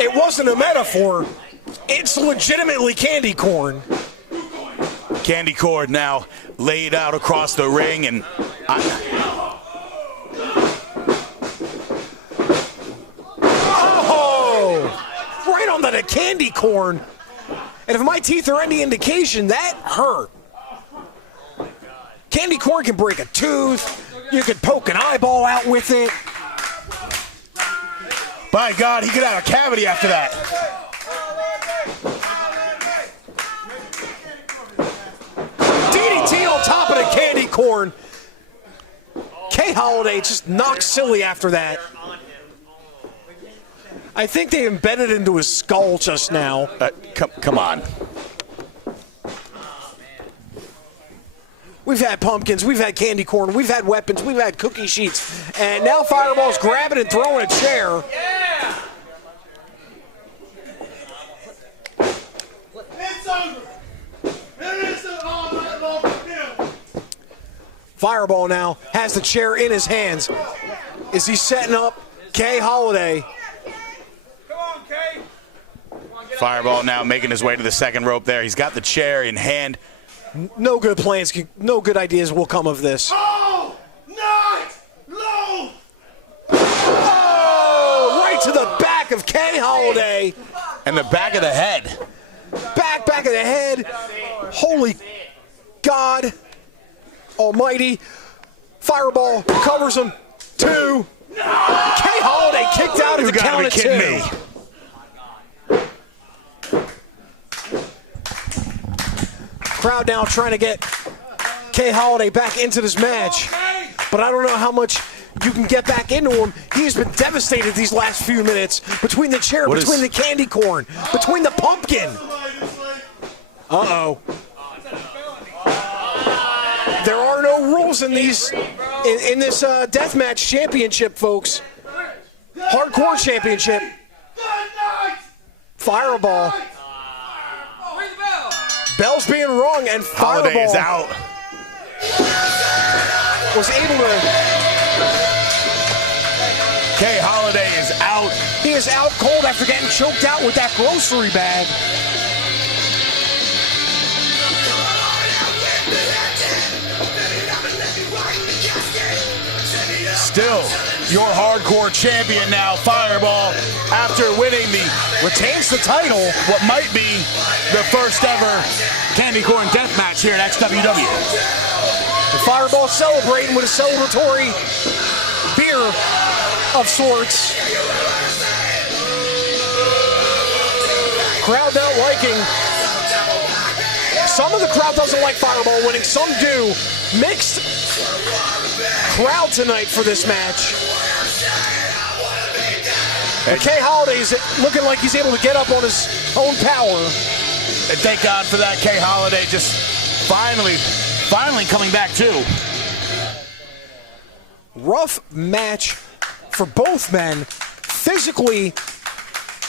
It wasn't a metaphor. It's legitimately candy corn. Candy corn now laid out across the ring, and right onto the candy corn. And if my teeth are any indication, that hurt. Candy corn can break a tooth. You can poke an eyeball out with it. by God, he could have a cavity after that. DDT on top of the candy corn. Kay Holiday just knocked silly after that. I think they embedded into his skull just now. Come on. We've had pumpkins, we've had candy corn, we've had weapons, we've had cookie sheets, and now Fireball's grabbing and throwing a chair. Yeah! It's over. It isn't all night long for him. Fireball now has the chair in his hands. Is he setting up Kay Holiday? Come on, Kay. Fireball now making his way to the second rope there. He's got the chair in hand. No good plans, no good ideas will come of this. All night long. Oh, right to the back of Kay Holiday. And the back of the head. Back of the head. Holy God almighty. Fireball covers him. 2. Kay Holiday kicked out at the count of 2. You gotta be kidding me. Crowd now trying to get Kay Holiday back into this match. But I don't know how much you can get back into him. He's been devastated these last few minutes. Between the chair, between the candy corn, between the pumpkin. Uh-oh. There are no rules in these in this deathmatch championship, folks. Hardcore championship. Fireball. Bell's being rung, and Fireball Holiday is out. Was able to. Kay Holiday is out. He is out cold after getting choked out with that grocery bag. Still your hardcore champion now, Fireball, after winning Retains the title. what might be the first ever candy corn death match here at XWW. The Fireball celebrating with a celebratory beer of sorts. Crowd not liking. Some of the crowd doesn't like Fireball winning, some do. Mixed crowd tonight for this match. And Kay Holiday's looking like he's able to get up on his own power. And thank God for that, Kay Holiday just finally coming back too. Rough match for both men, physically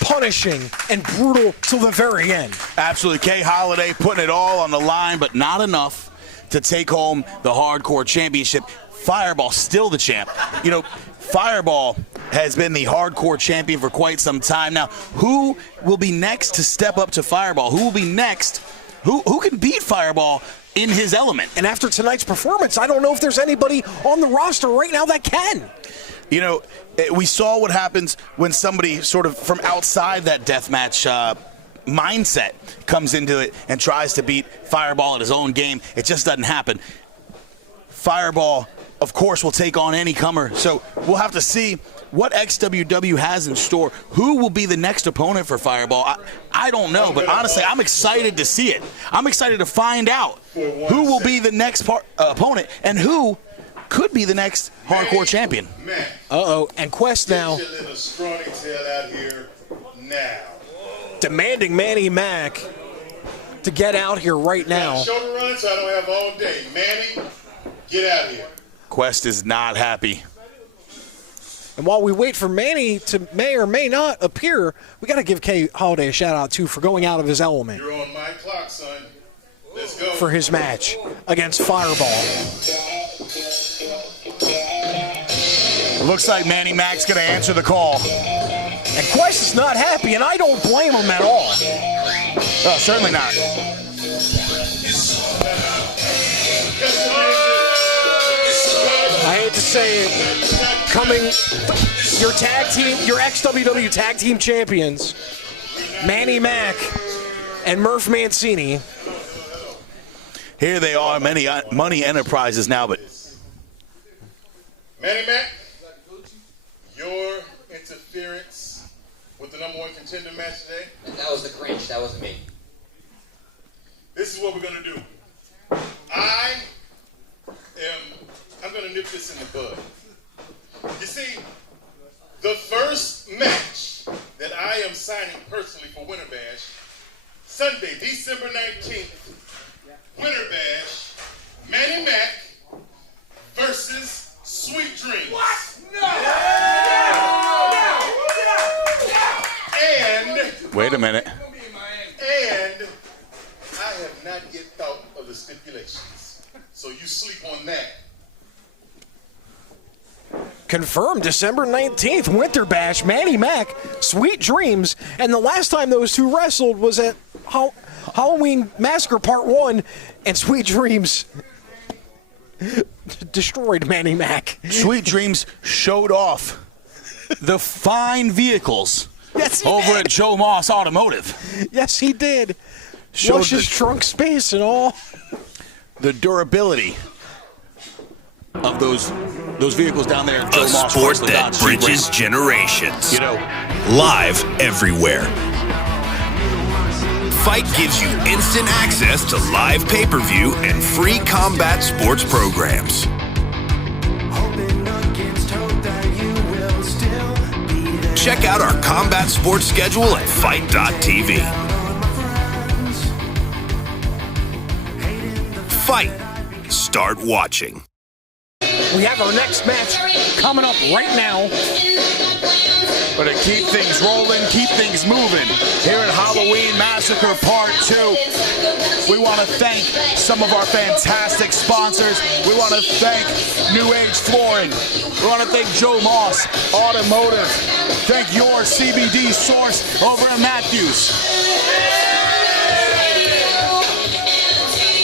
punishing and brutal till the very end. Absolutely, Kay Holiday putting it all on the line, but not enough to take home the hardcore championship. Fireball still the champ. You know, Fireball has been the hardcore champion for quite some time now. Who will be next to step up to Fireball? Who will be next? Who can beat Fireball in his element? And after tonight's performance, I don't know if there's anybody on the roster right now that can. You know, we saw what happens when somebody sort of from outside that deathmatch mindset comes into it and tries to beat Fireball at his own game. It just doesn't happen. Fireball, of course, will take on any comer. So we'll have to see what XWW has in store. Who will be the next opponent for Fireball? I don't know, but honestly, I'm excited to see it. I'm excited to find out who will be the next opponent and who could be the next hardcore champion. Uh-oh, and Quest now Get your little scrawny tail out here now. demanding manny-mac to get out here right now. Shoulder run, so I don't have all day. Manny, get out here. Quest is not happy. And while we wait for Manny to may or may not appear, we got to give Kay Holiday a shout-out, too, for going out of his element You're on my clock, son. Let's go. for his match against Fireball. It looks like manny-mac's going to answer the call. And Quest is not happy, and I don't blame him at all. Oh, certainly not. I hate to say it, your tag team, your XWW tag team champions, manny-mac and Murph Mancini. Here they are, Money Enterprises now, but manny-mac, your interference with the #1 contender match today. That was the cringe. That wasn't me. This is what we're going to do. I'm going to nip this in the bud. You see, the first match that I am signing personally for Winter Bash, Sunday, December 19th, Winter Bash, manny-mac versus Sweet Dreams. What? No! And... wait a minute. And I have not yet thought of the stipulations. So you sleep on that. Confirmed December 19th, Winter Bash, manny-mac, Sweet Dreams. And the last time those two wrestled was at Halloween Massacre Part 1, and Sweet Dreams destroyed manny-mac. Sweet Dreams showed off the fine vehicles over at Joe Moss Automotive. Yes, he did. Showed Luscious trunk space and all. the durability of those vehicles down there. A sport that bridges generations. You know, live everywhere. Fight gives you instant access to live pay-per-view and free combat sports programs. Check out our combat sports schedule at fight.tv. Fight. Start watching. We have our next match coming up right now. but to keep things rolling, keep things moving here at Halloween Massacre Part 2. We want to thank some of our fantastic sponsors. We want to thank New Age Flooring. We want to thank Joe Moss Automotive. Thank your CBD source over at Matthews.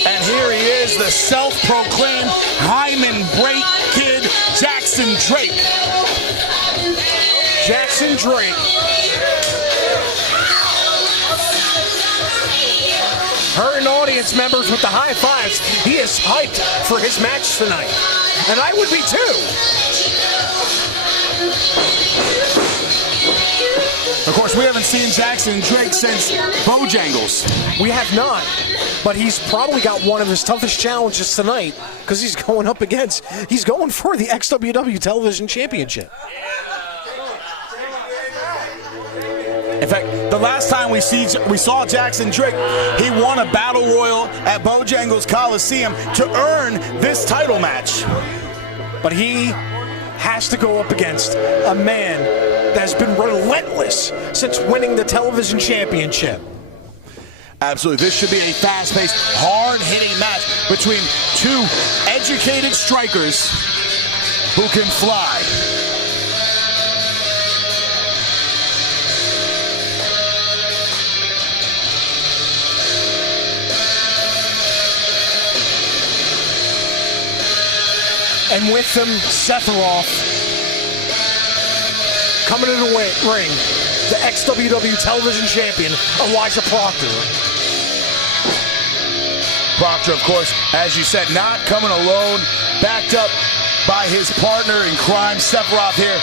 And here he is, the self-proclaimed Hyman Brake Kid, Jackson Drake. Jackson Drake. Her and audience members with the high fives. He is hyped for his match tonight. And I would be too. Of course, we haven't seen Jackson Drake since Bojangles. We have not. But he's probably got one of his toughest challenges tonight because he's going for the XWW Television Championship. In fact, the last time we saw Jackson Drake, he won a battle royal at Bojangles Coliseum to earn this title match. But he has to go up against a man that has been relentless since winning the television championship. Absolutely. This should be a fast-paced, hard-hitting match between two educated strikers who can fly. And with them, Sephiroth coming in the ring, the XWW Television Champion, Elijah Proctor. Proctor, of course, as you said, not coming alone, backed up by his partner in crime, Sephiroth here,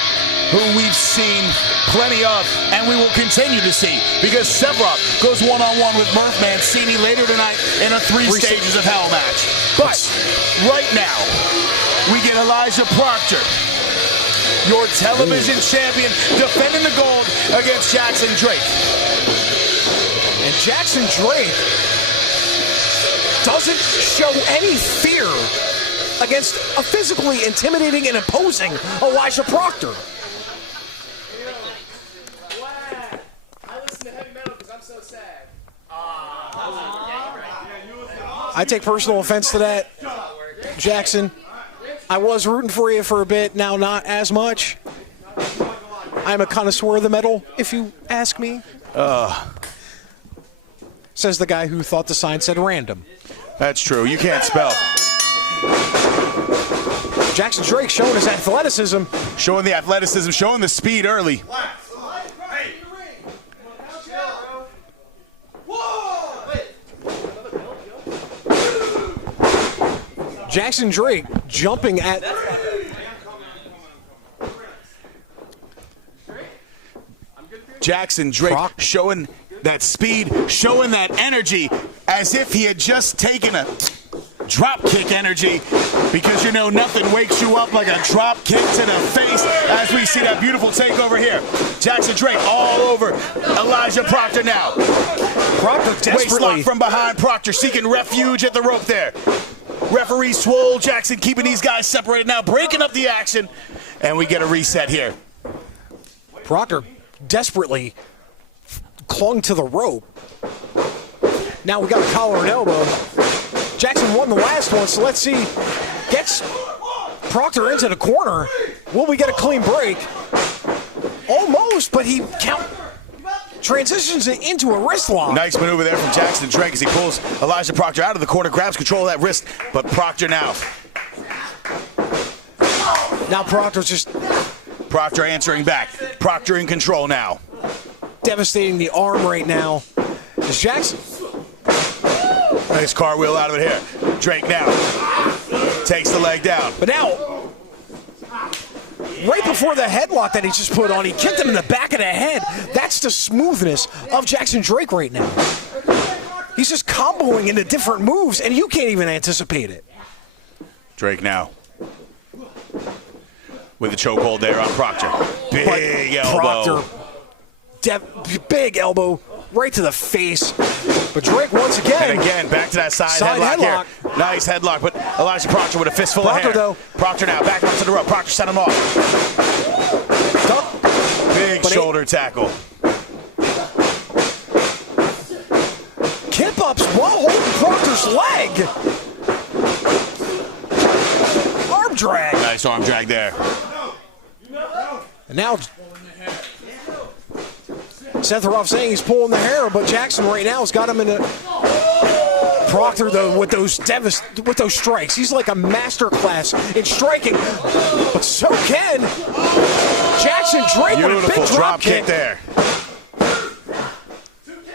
who we've seen plenty of, and we will continue to see, because Sephiroth goes one-on-one with Murph Mancini later tonight in a three stages of hell match. But right now, we get Elijah Proctor, your television champion, defending the gold against Jackson Drake. And Jackson Drake doesn't show any fear against a physically intimidating and imposing Elijah Proctor. I listen to heavy metal because I'm so sad. I take personal offense to that, Jackson. I was rooting for you for a bit, now not as much. I'm a connoisseur of the metal, if you ask me. Says the guy who thought the sign said random. That's true. You can't spell. Jackson Drake showing his athleticism. Showing the athleticism, showing the speed early. Jackson Drake jumping at... Jackson Drake showing that speed, showing that energy, as if he had just taken a drop kick energy, because you know nothing wakes you up like a drop kick to the face, as we see that beautiful takeover here. Jackson Drake all over Elijah Proctor now. Proctor desperately... Waistlock from behind, Proctor seeking refuge at the rope there. Referee Swole Jackson keeping these guys separated now, breaking up the action, and we get a reset here. Proctor desperately clung to the rope. Now we got a collar and elbow. Jackson won the last one, so let's see. Gets Proctor into the corner. Will we get a clean break? Almost, but he transitions it into a wrist lock. Nice maneuver there from Jackson Drake as he pulls Elijah Proctor out of the corner, grabs control of that wrist, but Proctor now. Now Proctor's just... Proctor answering back. Proctor in control now. Devastating the arm right now. Is Jackson... Nice cartwheel out of it here. Drake now takes the leg down. But now, right before the headlock that he just put on, he kicked him in the back of the head. That's the smoothness of Jackson Drake right now. He's just comboing into different moves, and you can't even anticipate it. Drake now with the chokehold there on Proctor. Big elbow. Proctor, big elbow right to the face. But Drake once again. And again, back to that side headlock here. Nice headlock, but Elijah Proctor with a fistful of hair. Though. Proctor now back up to the rope. Proctor set him off. Big shoulder tackle. Kip-ups while holding Proctor's leg. Arm drag. Nice arm drag there. And now Sephiroth saying he's pulling the hair, but Jackson right now has got him in a... Proctor, though, with those strikes. He's like a master class in striking, but so can Jackson Drake with a Beautiful big drop kick there.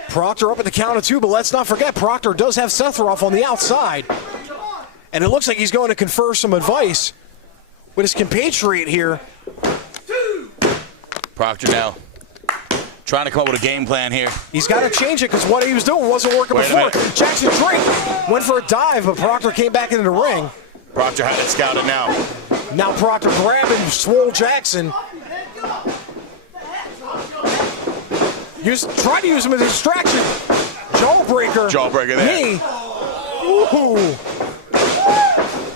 Proctor up at the count of 2, but let's not forget, Proctor does have Sethroff on the outside. And it looks like he's going to confer some advice with his compatriot here. Proctor now trying to come up with a game plan here. He's got to change it because what he was doing wasn't working Wait a before. minute. Jackson Drake went for a dive, but Proctor came back into the ring. Proctor had it scouted now. Now Proctor grabbing Swole Jackson. Try to use him as a distraction. Jawbreaker. Jawbreaker there. Knee. Ooh.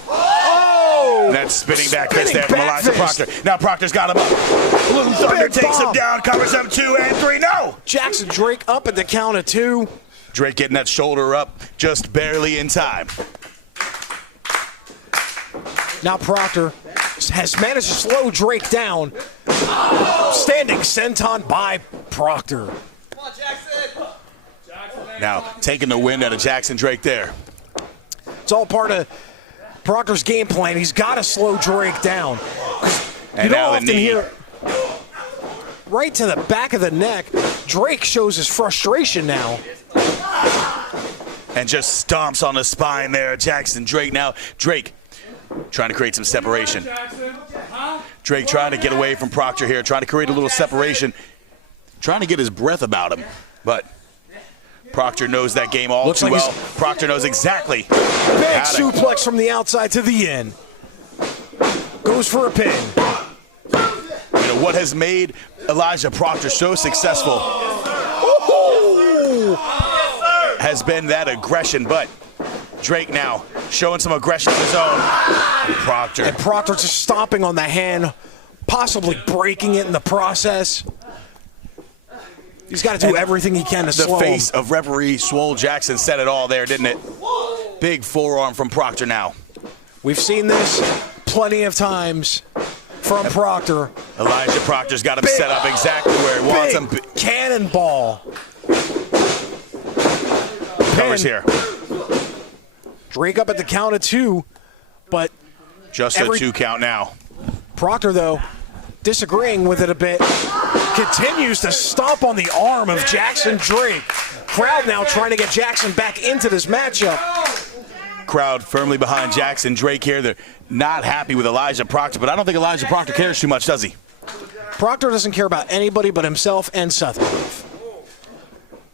Oh! That spinning back fist there from back Elijah fist. Proctor. Now Proctor's got him up. Blue Thunder Big takes him bomb. down, covers him 2 and 3. No! Jackson Drake up at the count of 2. Drake getting that shoulder up just barely in time. Now Proctor has managed to slow Drake down. Standing senton by Proctor. Come on, Jackson. Now taking the wind out of Jackson Drake there. It's all part of Proctor's game plan. He's got to slow Drake down. And You don't now the often knee. hear right to the back of the neck. Drake shows his frustration now. And just stomps on the spine there. Jackson Drake now. Drake trying to create some separation. Drake trying to get away from Proctor here, trying to create a little separation, trying to get his breath about him. But Proctor knows that game all Looks too like well. he's- Proctor knows exactly Big how to. suplex from the outside to the in. Goes for a pin. You know, what has made Elijah Proctor so successful has been that aggression, but Drake now showing some aggression of his own. Proctor. And Proctor just stomping on the hand, possibly breaking it in the process. He's got to do everything he can to The slow face him. of referee Swole Jackson said it all there, didn't it? Big forearm from Proctor now. We've seen this plenty of times from Proctor. Elijah Proctor's got him set up exactly where he wants him. Big cannonball. Covers Pin. here. Drake up at the count of 2, but Just a 2 count now. Proctor, though, disagreeing with it a bit, continues to stomp on the arm of Jackson Drake. Crowd now trying to get Jackson back into this matchup. Crowd firmly behind Jackson Drake here. They're not happy with Elijah Proctor, but I don't think Elijah Proctor cares too much, does he? Proctor doesn't care about anybody but himself and Seth.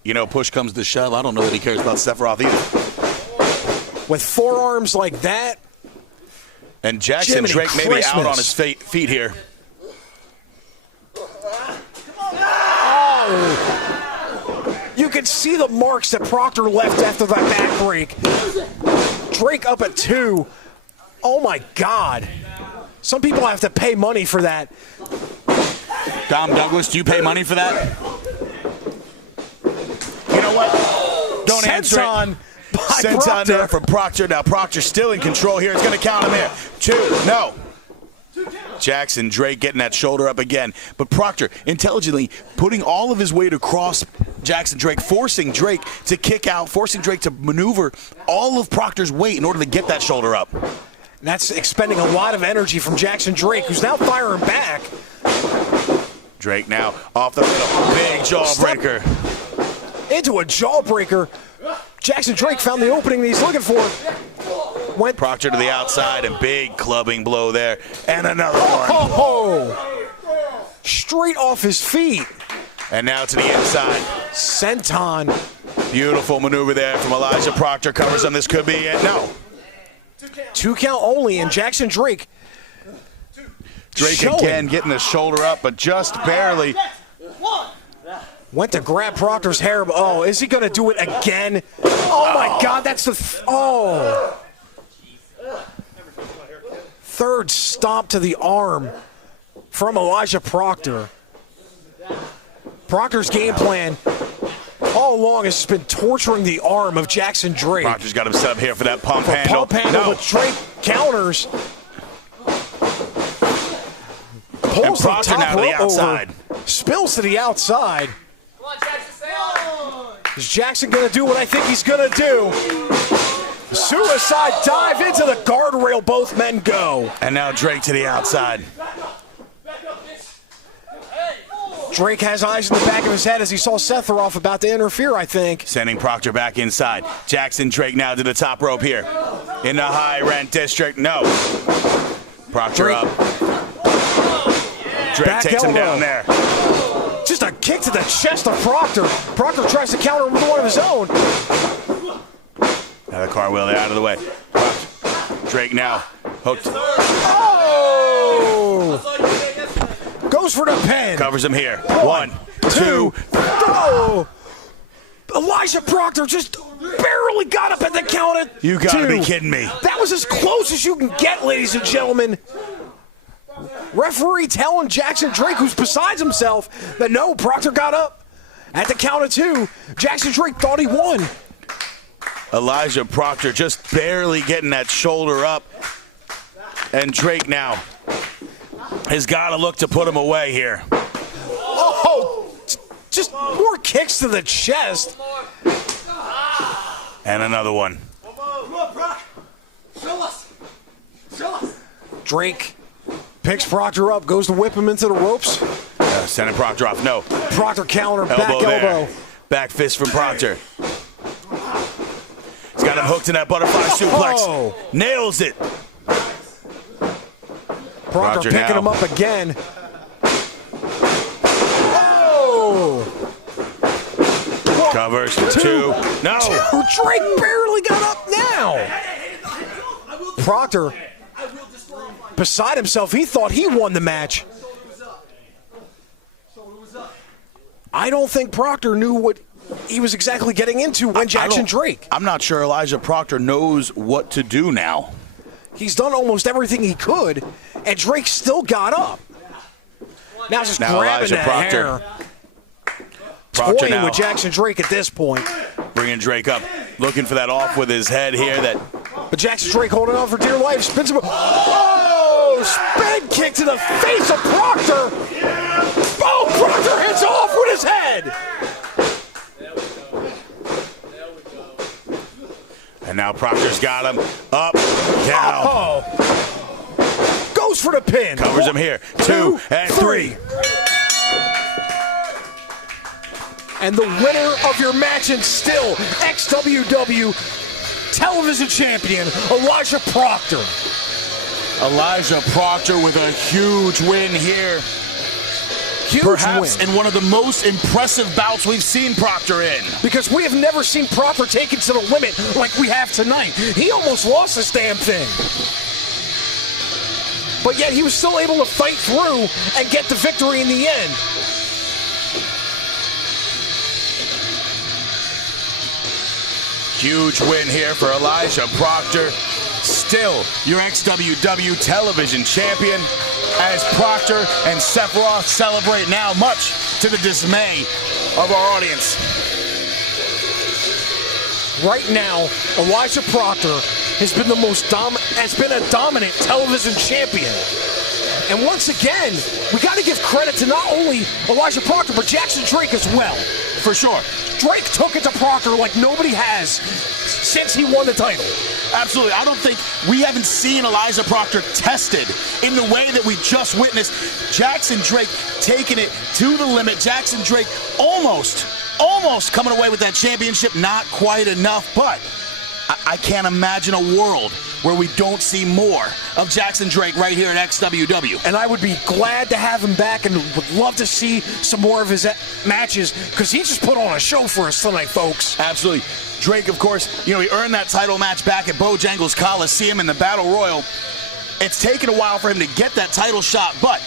You know, push comes to shove. I don't know that he cares about Sephiroth either. With forearms like that, And Jackson Jiminy Drake maybe out Christmas. on his feet here. you can see the marks that Proctor left after that back break. Drake up at 2. Oh my God. Some people have to pay money for that. Dom Douglas, do you pay money for that? You know what? Don't answer it. Senton by Senton Proctor. there from Proctor. Now Proctor's still in control here. It's going to count him here. 2, no. Jackson Drake getting that shoulder up again. But Proctor intelligently putting all of his weight across Jackson Drake, forcing Drake to kick out, forcing Drake to maneuver all of Proctor's weight in order to get that shoulder up. And that's expending a lot of energy from Jackson Drake, who's now firing back. Drake now off the middle. Big jawbreaker. Into a jawbreaker. Jackson Drake found the opening that he's looking for. Went Proctor to the outside and big clubbing blow there. And another one. oh, straight off his feet. And now to the inside. Senton. Beautiful maneuver there from Elijah Proctor. Covers him. This could be it. No. 2 count only, and Jackson Drake. Drake showing. again getting the shoulder up, but just barely. Went to grab Proctor's hair. But oh, is he going to do it again? Oh my God, that's the. Third stomp to the arm from Elijah Proctor. Proctor's game plan all along has just been torturing the arm of Jackson Drake. Proctor's got him set up here for that pump handle. Pump handle, No. but Drake counters. And Pulls the Proctor top now to the rope over. outside. Spills to the outside. Come on, Jackson, stay on. Is Jackson going to do what I think he's going to do? Suicide dive into the guardrail. Both men go. And now Drake to the outside. Drake has eyes in the back of his head as he saw Sethroff about to interfere, I think. Sending Proctor back inside. Jackson Drake now to the top rope here. In the high rent district. No. Proctor Drake. up. Drake Back takes him elbow. down there. Just a kick to the chest of Proctor. Proctor tries to counter him with one of his own. Now the car wheel out of the way. Drake now hooked. Oh! Goes for the pin. Covers him here. One, two. Oh! Elijah Proctor just barely got up at the count at You gotta two. be kidding me. That was as close as you can get, ladies and gentlemen. Referee telling Jackson Drake, who's besides himself, that no, Proctor got up at the count of two. Jackson Drake thought he won. Elijah Proctor just barely getting that shoulder up. And Drake now has got to look to put him away here. Oh, just more kicks to the chest. And another one. Come on, Brock. Show us. Show us. Drake picks Proctor up, goes to whip him into the ropes. Sending Proctor off. No. Proctor counter, back Elbow there. elbow. Back fist from Proctor. He's got him hooked in that butterfly suplex. Oh. Nails it. Proctor Roger picking now. him up again. Oh! Covers. Two. No. Drake barely got up now. Proctor, beside himself, he thought he won the match. I don't think Proctor knew what he was exactly getting into when Jackson Drake. I'm not sure Elijah Proctor knows what to do now. He's done almost everything he could, and Drake still got up. Now just Now grabbing Elijah that Proctor. hair. Proctor Toying now with Jackson Drake at this point. bringing Drake up. Looking for that off with his head here. But Jackson Drake holding on for dear life. Spins him. Oh! Spin kick to the face of Proctor. Oh, Proctor hits off with his head. And now Proctor's got him. Up, down. Oh. Goes for the pin. Covers him here. Two and three. And the winner of your match and still XWW television champion, Elijah Proctor. Elijah Proctor with a huge win here. Huge Perhaps win. in one of the most impressive bouts we've seen Proctor in. Because we have never seen Proctor taken to the limit like we have tonight. He almost lost this damn thing. But yet he was still able to fight through and get the victory in the end. Huge win here for Elijah Proctor. Still your XWW television champion as Proctor and Sephiroth celebrate now, much to the dismay of our audience. Right now, Elijah Proctor has been a dominant television champion. And once again, we got to give credit to not only Elijah Proctor, but Jackson Drake as well. For sure. Drake took it to Proctor like nobody has since he won the title. Absolutely. I don't think we haven't seen Elijah Proctor tested in the way that we just witnessed. Jackson Drake taking it to the limit. Jackson Drake almost coming away with that championship. Not quite enough, but I can't imagine a world where we don't see more of Jackson Drake right here at XWW. And I would be glad to have him back and would love to see some more of his matches because he just put on a show for us tonight, folks. Absolutely. Drake, of course, he earned that title match back at Bojangles Coliseum in the Battle Royal. It's taken a while for him to get that title shot, but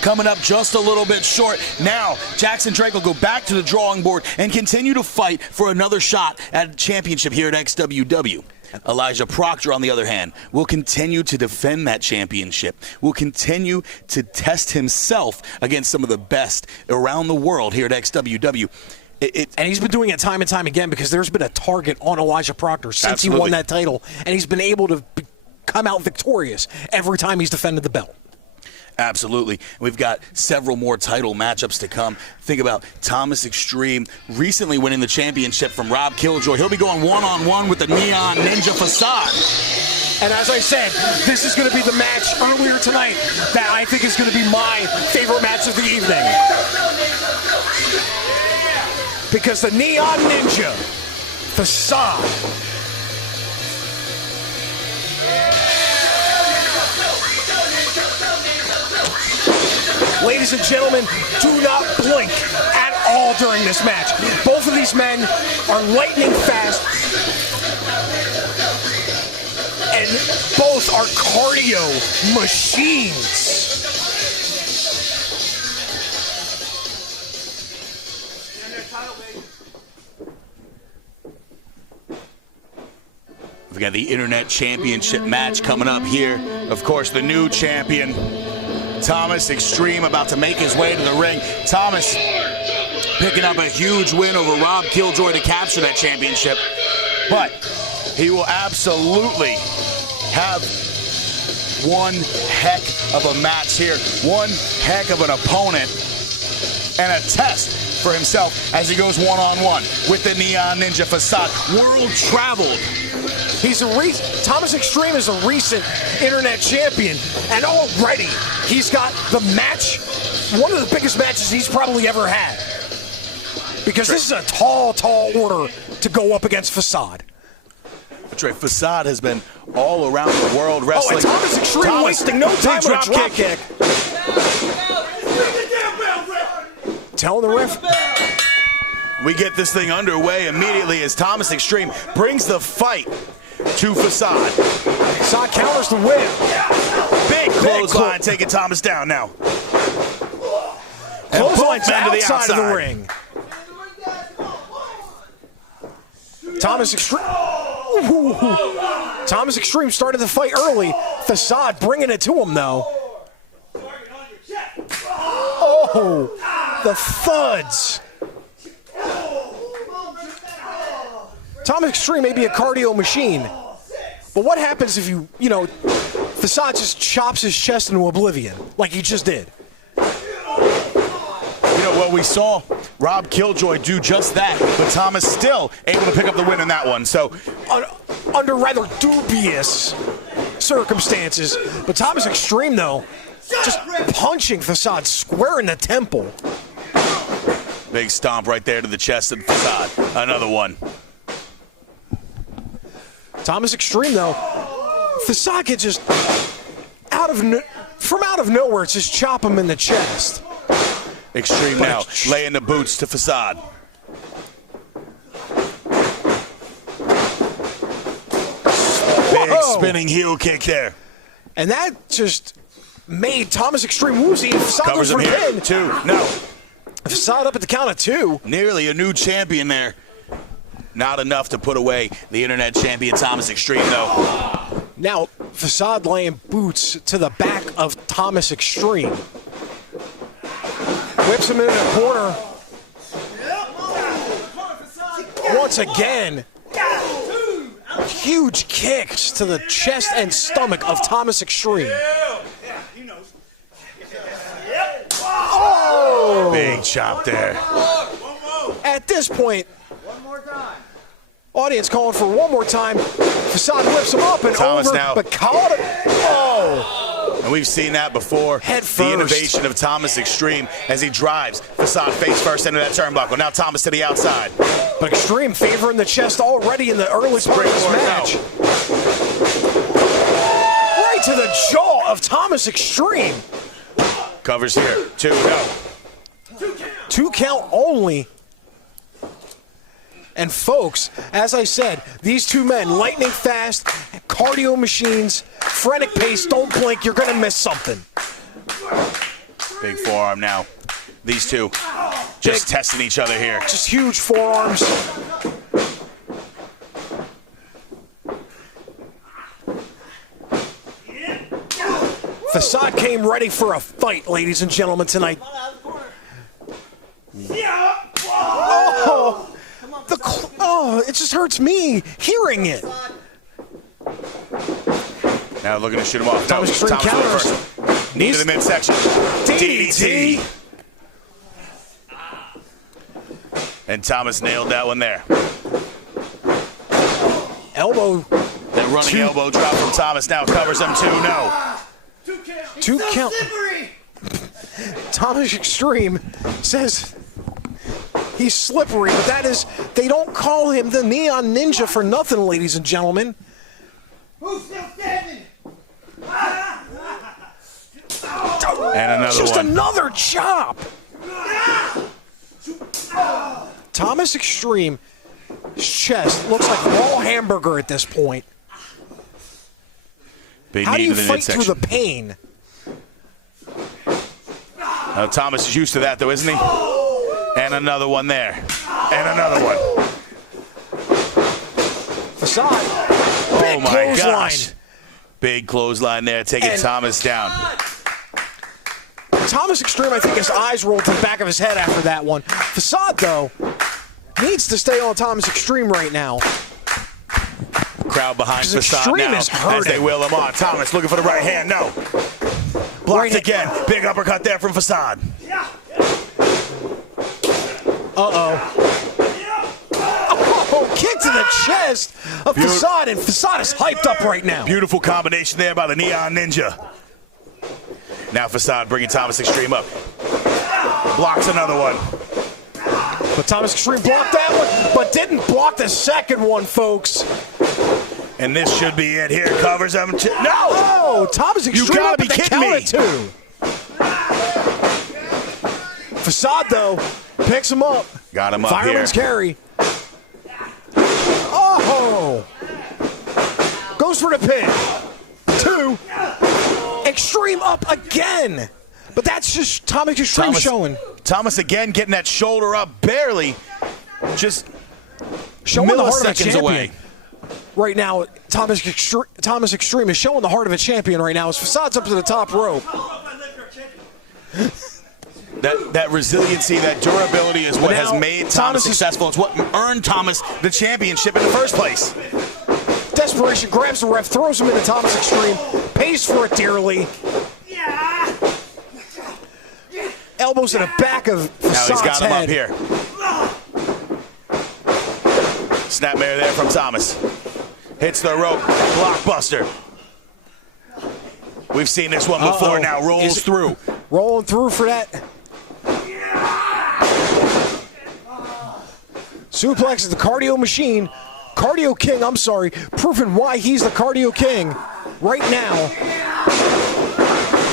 coming up just a little bit short. Now, Jackson Drake will go back to the drawing board and continue to fight for another shot at a championship here at XWW. Elijah Proctor, on the other hand, will continue to defend that championship, will continue to test himself against some of the best around the world here at XWW. And he's been doing it time and time again because there's been a target on Elijah Proctor since he Absolutely. won that title, and he's been able to come out victorious every time he's defended the belt. Absolutely. We've got several more title matchups to come. Think about Thomas Xtreme recently winning the championship from Rob Killjoy. He'll be going one-on-one with the Neon Ninja Facade. And as I said, this is going to be the match earlier tonight that I think is going to be my favorite match of the evening. Because the Neon Ninja, Facade, ladies and gentlemen, do not blink at all during this match. Both of these men are lightning fast, and both are cardio machines. We've got the Internet Championship match coming up here. Of course, the new champion, Thomas Xtreme, about to make his way to the ring. Thomas picking up a huge win over Rob Killjoy to capture that championship. But he will absolutely have one heck of a match here, one heck of an opponent, and a test for himself as he goes one-on-one with the Neon Ninja Facade. World traveled. Thomas Xtreme is a recent Internet champion, and already he's got the match, one of the biggest matches he's probably ever had. Because this is a tall, tall order to go up against Facade. That's right. Facade has been all around the world wrestling. Oh, and Thomas Xtreme wasting no time on a drop kick. Telling the ref. We get this thing underway immediately as Thomas Xtreme brings the fight to Facade. Facade counters the win. Big clothesline taking Thomas down now. Clothesline to the outside of the ring. Thomas Xtreme started the fight early. Facade bringing it to him, though. Oh, the thuds. Thomas Xtreme may be a cardio machine, but what happens if Facade just chops his chest into oblivion, like he just did? Well, we saw Rob Killjoy do just that, but Thomas still able to pick up the win in that one. So, under rather dubious circumstances, but Thomas Xtreme, though, just punching Facade square in the temple. Big stomp right there to the chest of Facade. Another one. Thomas Xtreme, though, Facade can just out of nowhere just chop him in the chest. Xtreme now laying the boots to Facade. Big spinning heel kick there. And that just made Thomas Xtreme woozy. Facade Covers him here. Pin. 2. No. Facade up at the count of 2. Nearly a new champion there. Not enough to put away the Internet champion Thomas Xtreme, though. Now, Facade laying boots to the back of Thomas Xtreme. Whips him into the corner. Once again, huge kicks to the chest and stomach of Thomas Xtreme. Oh! Big chop there. At this point, audience calling for one more time. Facade whips him up and Thomas over, now. but caught it. Oh! And we've seen that before. Head first. The innovation of Thomas Xtreme as he drives Facade face first into that turnbuckle. Now Thomas to the outside. But Xtreme favoring the chest already in the early part of this match. Right to the jaw of Thomas Xtreme. Covers here. 2. No. 2 count only. And folks, as I said, these two men, lightning fast, cardio machines, frenetic pace, don't blink, you're going to miss something. Big forearm now. These two just testing each other here. Just huge forearms. Facade came ready for a fight, ladies and gentlemen, tonight. Oh, it just hurts me hearing it. Now looking to shoot him off. Thomas Xtreme counters. First. Knee to the midsection. DDT. And Thomas nailed that one there. Elbow That running elbow drop from Thomas now covers him 2-0. 2 count. 2 count. Thomas Xtreme says he's slippery, but that is, they don't call him the Neon Ninja for nothing, ladies and gentlemen. Who's still standing? And another Just one. another chop. Thomas Xtreme's chest looks like raw hamburger at this point. Big How do knee you to the fight through midsection. the pain? Thomas is used to that, though, isn't he? And another one there. And another one. Facade. Oh, Big my clothesline. gosh. Big clothesline there, taking And- Thomas down. Thomas Xtreme, I think his eyes rolled to the back of his head after that one. Facade, though, needs to stay on Thomas Xtreme right now. Crowd behind 'Cause Facade Xtreme now is as hurting. they wheel him on. Thomas looking for the right hand. No. Blocked Right hand. again. Big uppercut there from Facade. Oh, kick to the chest of Facade, and Facade is hyped up right now. Beautiful combination there by the Neon Ninja. Now Facade bringing Thomas Xtreme up. Blocks another one. But Thomas Xtreme blocked that one, but didn't block the second one, folks. And this should be it here. Covers him. No! Oh, Thomas You Xtreme gotta up be at the kidding count me. at 2. Facade, though, picks him up. Got him up Fireman's here. carry. Oh! Goes for the pin. 2. Xtreme up again. But that's just Thomas Xtreme showing. Thomas again getting that shoulder up barely. Just Showing the heart of a milliseconds champion. away. Right now, Thomas Xtreme is showing the heart of a champion right now as Facade's up to the top rope. That resiliency, that durability is what Now, has made Thomas successful. It's what earned Thomas the championship in the first place. Desperation grabs the ref, throws him into Thomas Xtreme, pays for it dearly. Elbows in the back of Now Facade's he's got him head. up here. Snapmare there from Thomas. Hits the rope. Blockbuster. We've seen this one before now. Rolls through. Rolling through for that. Suplex is the cardio machine. Cardio King, I'm sorry. Proving why he's the cardio king right now.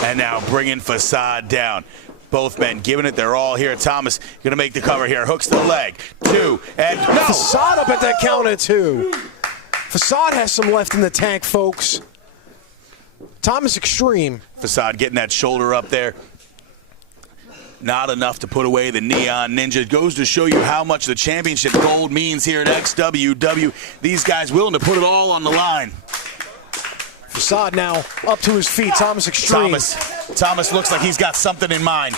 And now bringing Facade down. Both men giving it their all here. Thomas going to make the cover here. Hooks to the leg. 2. And no. Facade up at that count at 2. Facade has some left in the tank, folks. Thomas Xtreme. Facade getting that shoulder up there. Not enough to put away the Neon Ninja. Goes to show you how much the championship gold means here at XWW. These guys willing to put it all on the line. Facade now up to his feet. Thomas Xtreme. Thomas looks like he's got something in mind.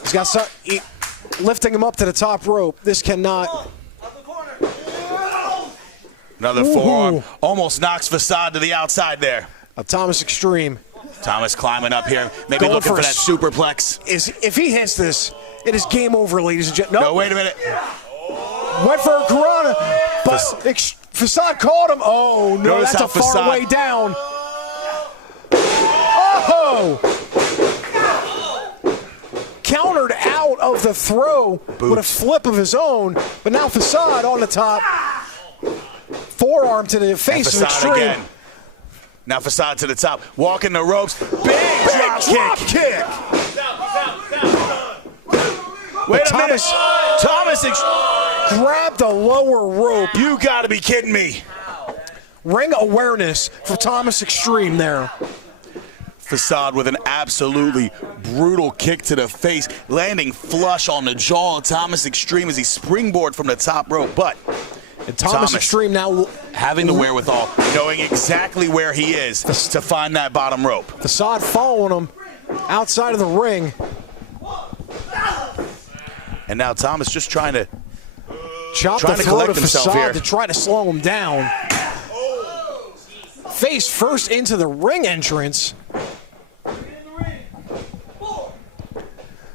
He's got lifting him up to the top rope. This cannot. Another forearm. Almost knocks Facade to the outside there. Thomas Xtreme. Thomas climbing up here. Maybe Going looking for for a that superplex. If he hits this, it is game over, ladies and gentlemen. No, wait a minute. Went for a Corona, but Facade caught him. Oh, no, Notice that's how a far Facade- way down. Oh! Countered out of the throw with a flip of his own, but now Facade on the top. Forearm to the face of Facade Xtreme. again. Now Facade to the top. Walking the ropes. Big drop kick. Wait a minute. Thomas Grabbed the lower rope. You got to be kidding me. Ring awareness for Thomas Xtreme there. Facade with an absolutely brutal kick to the face, landing flush on the jaw of Thomas Xtreme as he springboard from the top rope. But And Thomas Xtreme now having the wherewithal, knowing exactly where he is to find that bottom rope. Facade following him outside of the ring. And now Thomas just trying to Chop Trying the to throat collect of himself Facade here. to try to slow him down. Face first into the ring entrance.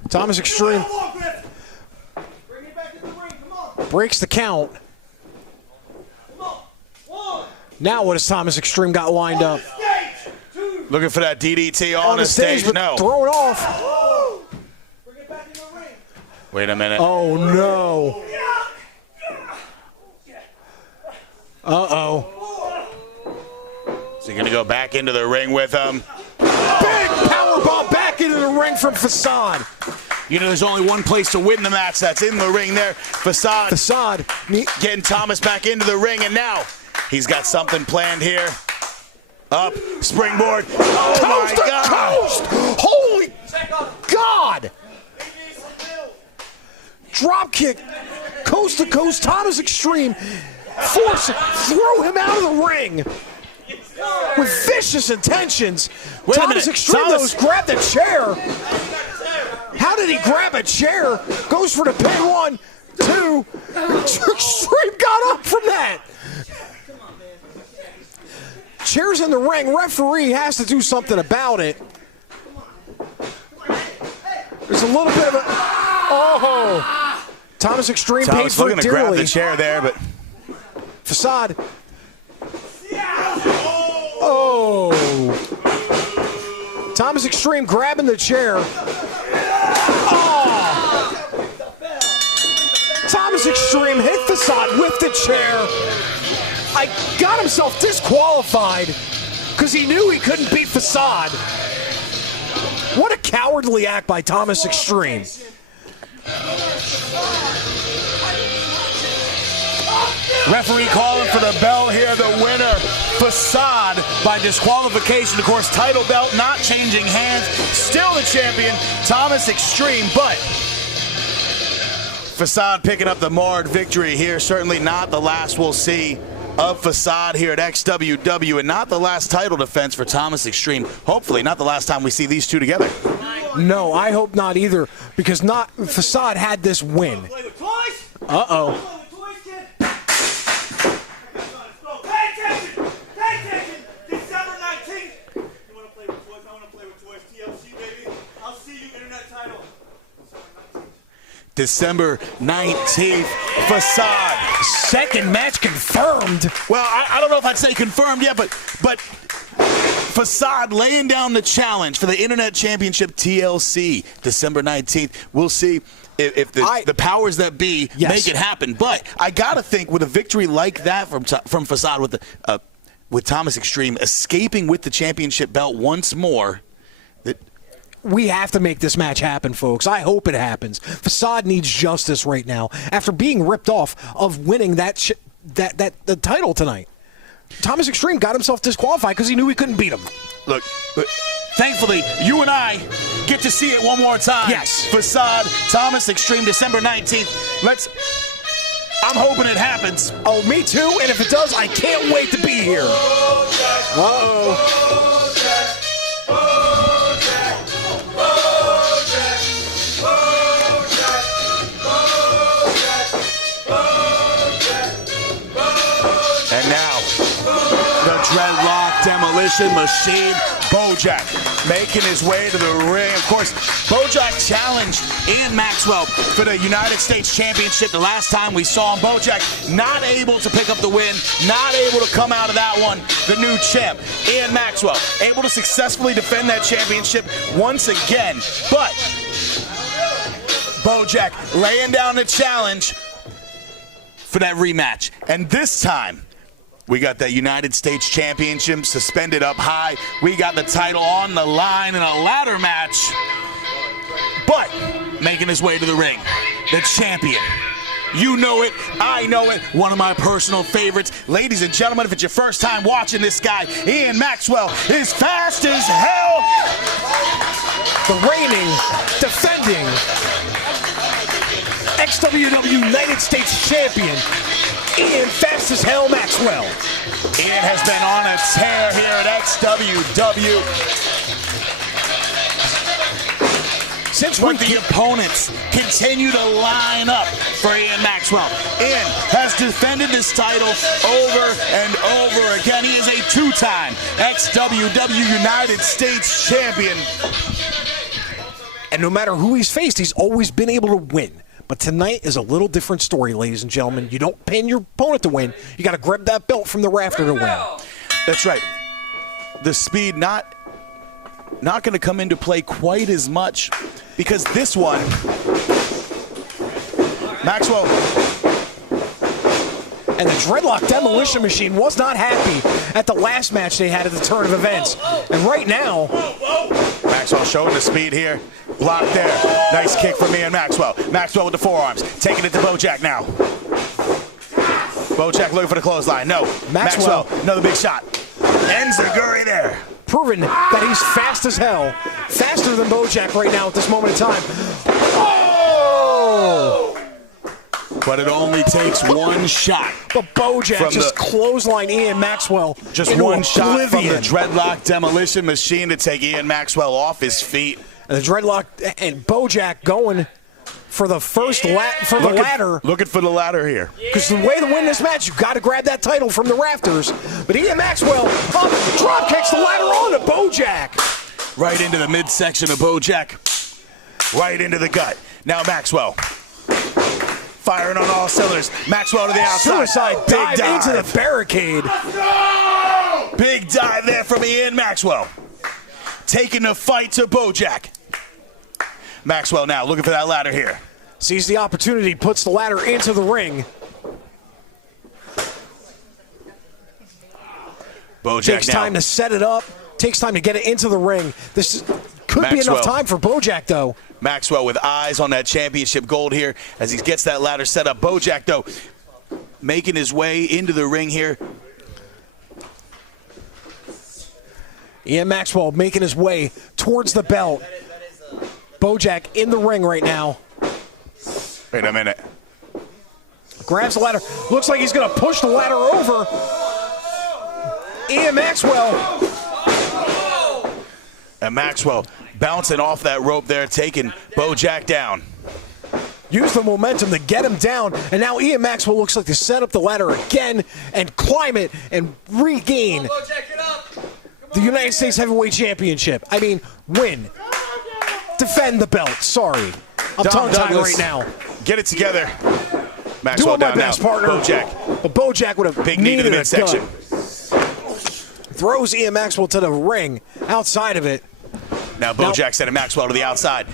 Thomas Xtreme breaks the count. Now what has Thomas Xtreme got lined up? Looking for that DDT on the stage. but No. throw it off. Wait a minute. Oh, no. Uh-oh. Is he going to go back into the ring with him? Big power bomb back into the ring from Facade. You know, there's only one place to win the match. That's in the ring there. Facade. Getting Thomas back into the ring, and now he's got something planned here. Up, springboard. Oh, Coast my to God. coast! Holy God! Drop kick. Coast to coast. Thomas Xtreme. Throw him out of the ring. With vicious intentions. Wait a Thomas minute. Xtreme Thomas grab the chair. How did he grab a chair? Goes for the pin. 1, 2. Xtreme got up from that. Chair's in the ring. Referee has to do something about it. There's a little bit of a... Oh! Thomas Xtreme paid for it looking to grab dearly. the chair there, but... Facade. Oh! Thomas Xtreme grabbing the chair. Oh! Thomas Xtreme hit Facade with the chair. Got himself disqualified because he knew he couldn't beat Facade. What a cowardly act by Thomas Xtreme. Referee calling for the bell here. The winner, Facade, by disqualification. Of course, title belt not changing hands. Still the champion, Thomas Xtreme, but Facade picking up the marred victory here. Certainly not the last we'll see of Facade here at XWW, and not the last title defense for Thomas Xtreme. Hopefully not the last time we see these two together. No, I hope not either, because Facade had this win. Uh-oh. December 19th, Facade. Second match confirmed. Well, I don't know if I'd say confirmed yet, but Facade laying down the challenge for the Internet Championship TLC, December 19th. We'll see if the powers that be make it happen. But I got to think with a victory like that from Facade with Thomas Xtreme escaping with the championship belt once more, we have to make this match happen, folks. I hope it happens. Facade needs justice right now after being ripped off of winning the title tonight. Thomas Xtreme got himself disqualified because he knew he couldn't beat him. Look, thankfully, you and I get to see it one more time. Yes. Facade, Thomas Xtreme, December 19th. I'm hoping it happens. Oh, me too. And if it does, I can't wait to be here. Uh-oh. And now, the Dreadlock Demolition Machine, Bojack, making his way to the ring. Of course, Bojack challenged Ian Maxwell for the United States Championship the last time we saw him. Bojack not able to pick up the win, not able to come out of that one, the new champ. Ian Maxwell able to successfully defend that championship once again. But Bojack laying down the challenge for that rematch. And this time, we got that United States Championship suspended up high. We got the title on the line in a ladder match. But making his way to the ring, the champion. You know it, I know it, one of my personal favorites. Ladies and gentlemen, if it's your first time watching this guy, Ian Maxwell is fast as hell. The reigning, defending XWW United States Champion, Ian Fast as Hell Maxwell. Ian has been on a tear here at XWW. But the opponents continue to line up for Ian Maxwell. Ian has defended this title over and over again. He is a two-time XWW United States champion. And no matter who he's faced, he's always been able to win. But tonight is a little different story, ladies and gentlemen. You don't pin your opponent to win. You got to grab that belt from the rafter to win. That's right. The speed not going to come into play quite as much because this one, Maxwell. And the Dreadlock Demolition Machine was not happy at the last match they had at the turn of events. And right now, Maxwell showing the speed here. Blocked there. Nice kick from Ian Maxwell. Maxwell with the forearms. Taking it to Bojack now. Bojack looking for the clothesline. No. Maxwell, another big shot. Ends the Guri there. Proving that he's fast as hell. Faster than Bojack right now at this moment in time. Oh! But it only takes one shot. But Bojack just clothesline Ian Maxwell. Just one shot from the Dreadlock Demolition Machine to take Ian Maxwell off his feet. And the Dreadlock and Bojack going for the first ladder. Looking for the ladder here. Because the way to win this match, you got to grab that title from the rafters. But Ian Maxwell drop kicks the ladder on to Bojack. Right into the midsection of Bojack. Right into the gut. Now Maxwell. Firing on all cylinders. Maxwell to the outside. Suicide dive into the barricade. Big dive there from Ian Maxwell. Taking the fight to Bojack. Maxwell now looking for that ladder here. Sees the opportunity, puts the ladder into the ring. Bojack takes time to set it up. Takes time to get it into the ring. This could be enough time for Bojack, though. Maxwell with eyes on that championship gold here as he gets that ladder set up. Bojack, though, making his way into the ring here. Ian Maxwell making his way towards the belt. Bojack in the ring right now. Wait a minute. Grabs the ladder. Looks like he's going to push the ladder over. Ian Maxwell. And Maxwell bouncing off that rope there, taking Bojack down. Use the momentum to get him down. And now Ian Maxwell looks like to set up the ladder again and climb it and regain the United States Heavyweight Championship. I mean, win. Defend the belt. Sorry. I'm tongue-tied right now. Get it together. Maxwell doing my down best, now. partner. Bojack. But Bojack would have big knee to the midsection. Throws Ian Maxwell to the ring. Outside of it. Now Bojack sending Maxwell to the outside.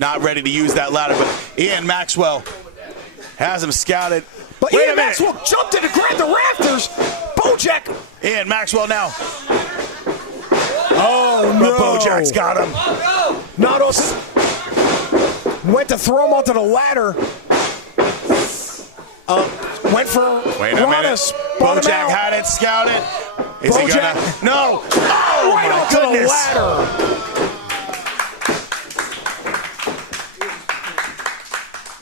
Not ready to use that ladder, but Ian Maxwell has him scouted. But Ian Maxwell jumped in to grab the rafters. Bojack. Ian Maxwell now. Oh, no. But Bojack's got him. Nados went to throw him onto the ladder. Went for Wait a minute. Bojack had it scouted. Is he gonna? No. Oh, right my onto goodness. the ladder.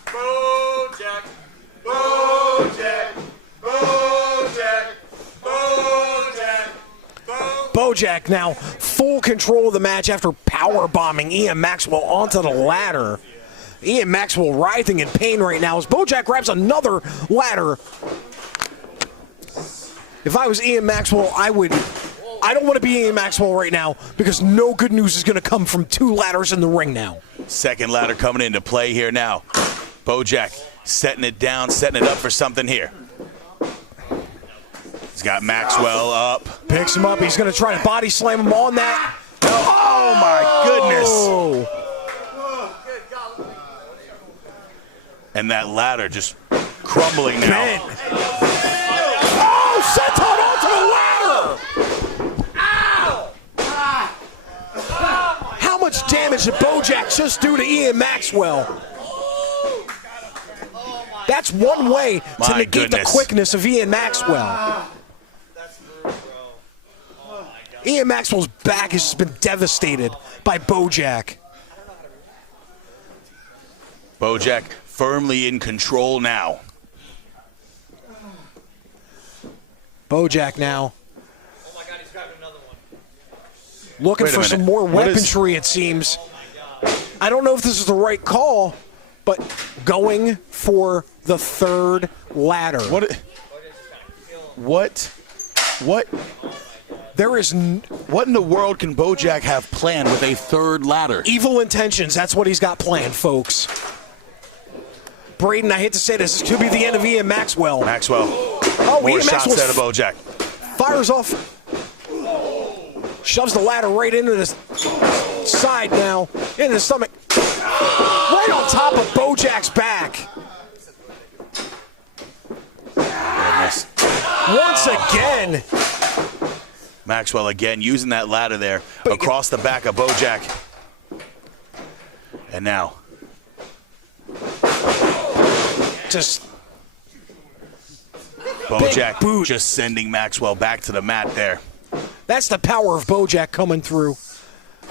Bojack. Bojack. Bojack. Bojack. Bojack now full control of the match after power bombing Ian Maxwell onto the ladder. Ian Maxwell writhing in pain right now as Bojack grabs another ladder. If I was Ian Maxwell, I don't want to be Ian Maxwell right now because no good news is going to come from two ladders in the ring now. Second ladder coming into play here now. Bojack setting it down, setting it up for something here. He's got Maxwell up. Picks him up. He's going to try to body slam him on that. Oh, my goodness. And that ladder just crumbling now. Oh, senton onto the ladder! Ow! How much damage did Bojack just do to Ian Maxwell? That's one way to negate the quickness of Ian Maxwell. Ian Maxwell's back has been devastated by Bojack. Bojack firmly in control now. Bojack now. Oh my God, he's grabbed another one. Looking for some more weaponry, it seems. I don't know if this is the right call, but going for the third ladder. What? There is What in the world can Bojack have planned with a third ladder? evil intentions. That's what he's got planned, folks. Braden, I hate to say this could be the end of Ian Maxwell. Maxwell. Oh, More Ian shots Maxwell out of Bojack. fires off, shoves the ladder right into the side now, into the stomach, right on top of Bojack's back. Goodness. Once again. Maxwell again using that ladder there across the back of Bojack. And now. Just Bojack boot. just sending Maxwell back to the mat there. that's the power of Bojack coming through.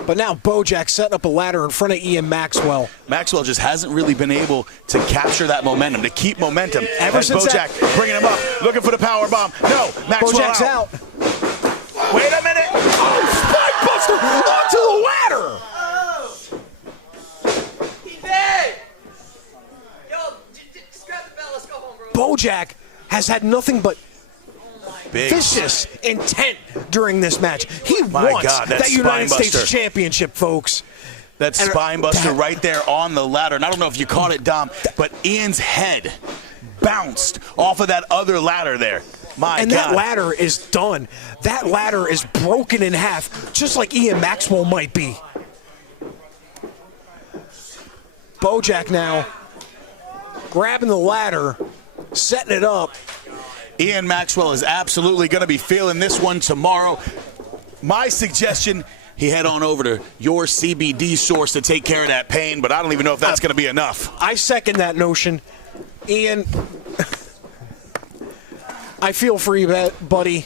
But now Bojack setting up a ladder in front of Ian Maxwell. Maxwell just hasn't really been able to capture that momentum, to keep momentum. Ever As since Bojack bringing him up, looking for the power bomb. No, Maxwell Bojack's out. Wait a minute. Oh, spike buster onto the ladder. He's dead! Yo, just grab the bell. Let's go home, bro. Bojack has had nothing but Big. vicious intent during this match. He My wants God, that that United spine States buster. Championship, folks. That And spine buster that- right there on the ladder. And I don't know if you caught it, Dom, but Ian's head bounced off of that other ladder there. My And God. that ladder is done. That ladder is broken in half, just like Ian Maxwell might be. Bojack now grabbing the ladder, setting it up. Ian Maxwell is absolutely going to be feeling this one tomorrow. My suggestion, he head on over to your CBD source to take care of that pain, but I don't even know if that's going to be enough. I second that notion. Ian, I feel for you, buddy.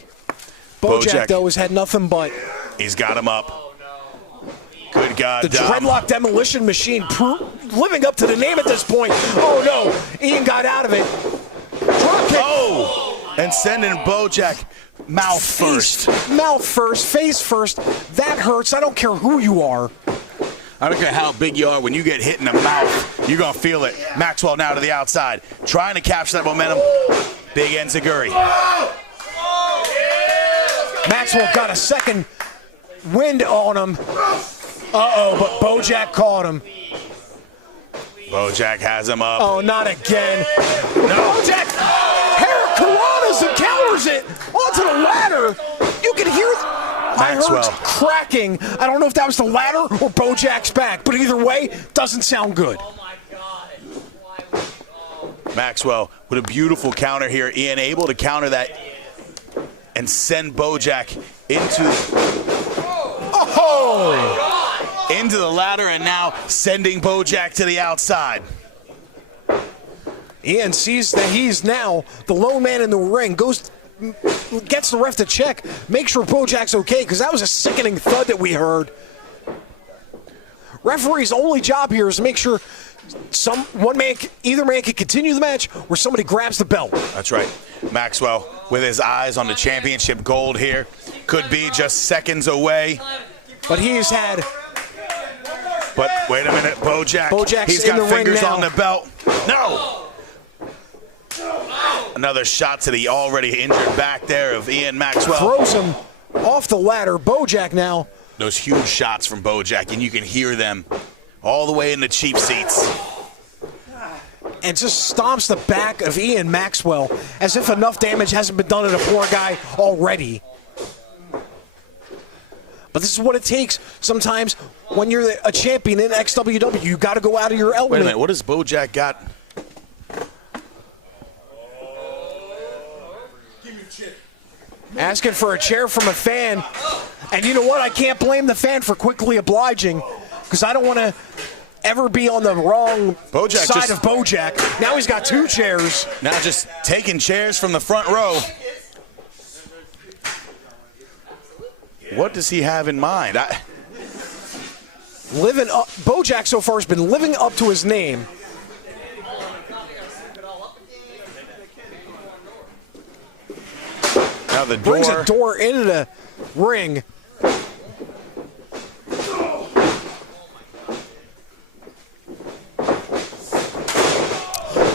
Bojack, though, has had nothing but He's got him up. Good God, the Dom. dreadlock demolition machine living up to the name at this point. Oh, no. Ian got out of it. Drop kick. Oh! And sending Bojack mouth first. Mouth first, face first. That hurts. I don't care who you are. I don't care how big you are. When you get hit in the mouth, you're going to feel it. Maxwell now to the outside. Trying to capture that momentum. Big enziguri. Maxwell got a second wind on him. Uh-oh, but Bojack caught him. Bojack has him up. Oh, not again. No. Bojack, Hurricanranas and counters it onto the ladder. You can hear I heard Maxwell. cracking. I don't know if that was the ladder or Bojack's back, but either way, doesn't sound good. Maxwell with a beautiful counter here. Ian able to counter that and send Bojack into the ladder, and now sending Bojack to the outside. Ian sees that he's now the lone man in the ring, gets the ref to check, make sure Bojack's okay, because that was a sickening thud that we heard. Referee's only job here is to make sure either man can continue the match or somebody grabs the belt. That's right. Maxwell with his eyes on the championship gold here. Could be just seconds away. But he's had... But wait a minute, Bojack's he's in got the ring fingers now. on the belt. No! Another shot to the already injured back there of Ian Maxwell. Throws him off the ladder. Bojack now. Those huge shots from Bojack, and you can hear them all the way in the cheap seats. And just stomps the back of Ian Maxwell as if enough damage hasn't been done to the poor guy already. But this is what it takes sometimes when you're a champion in XWW. You got to go out of your element. Wait a minute, what has Bojack got? Asking for a chair from a fan. And you know what? I can't blame the fan for quickly obliging because I don't want to ever be on the wrong side of Bojack. Now he's got two chairs. Now just taking chairs from the front row. What does he have in mind? Bojack so far has been living up to his name. Now the Brings a door into the ring.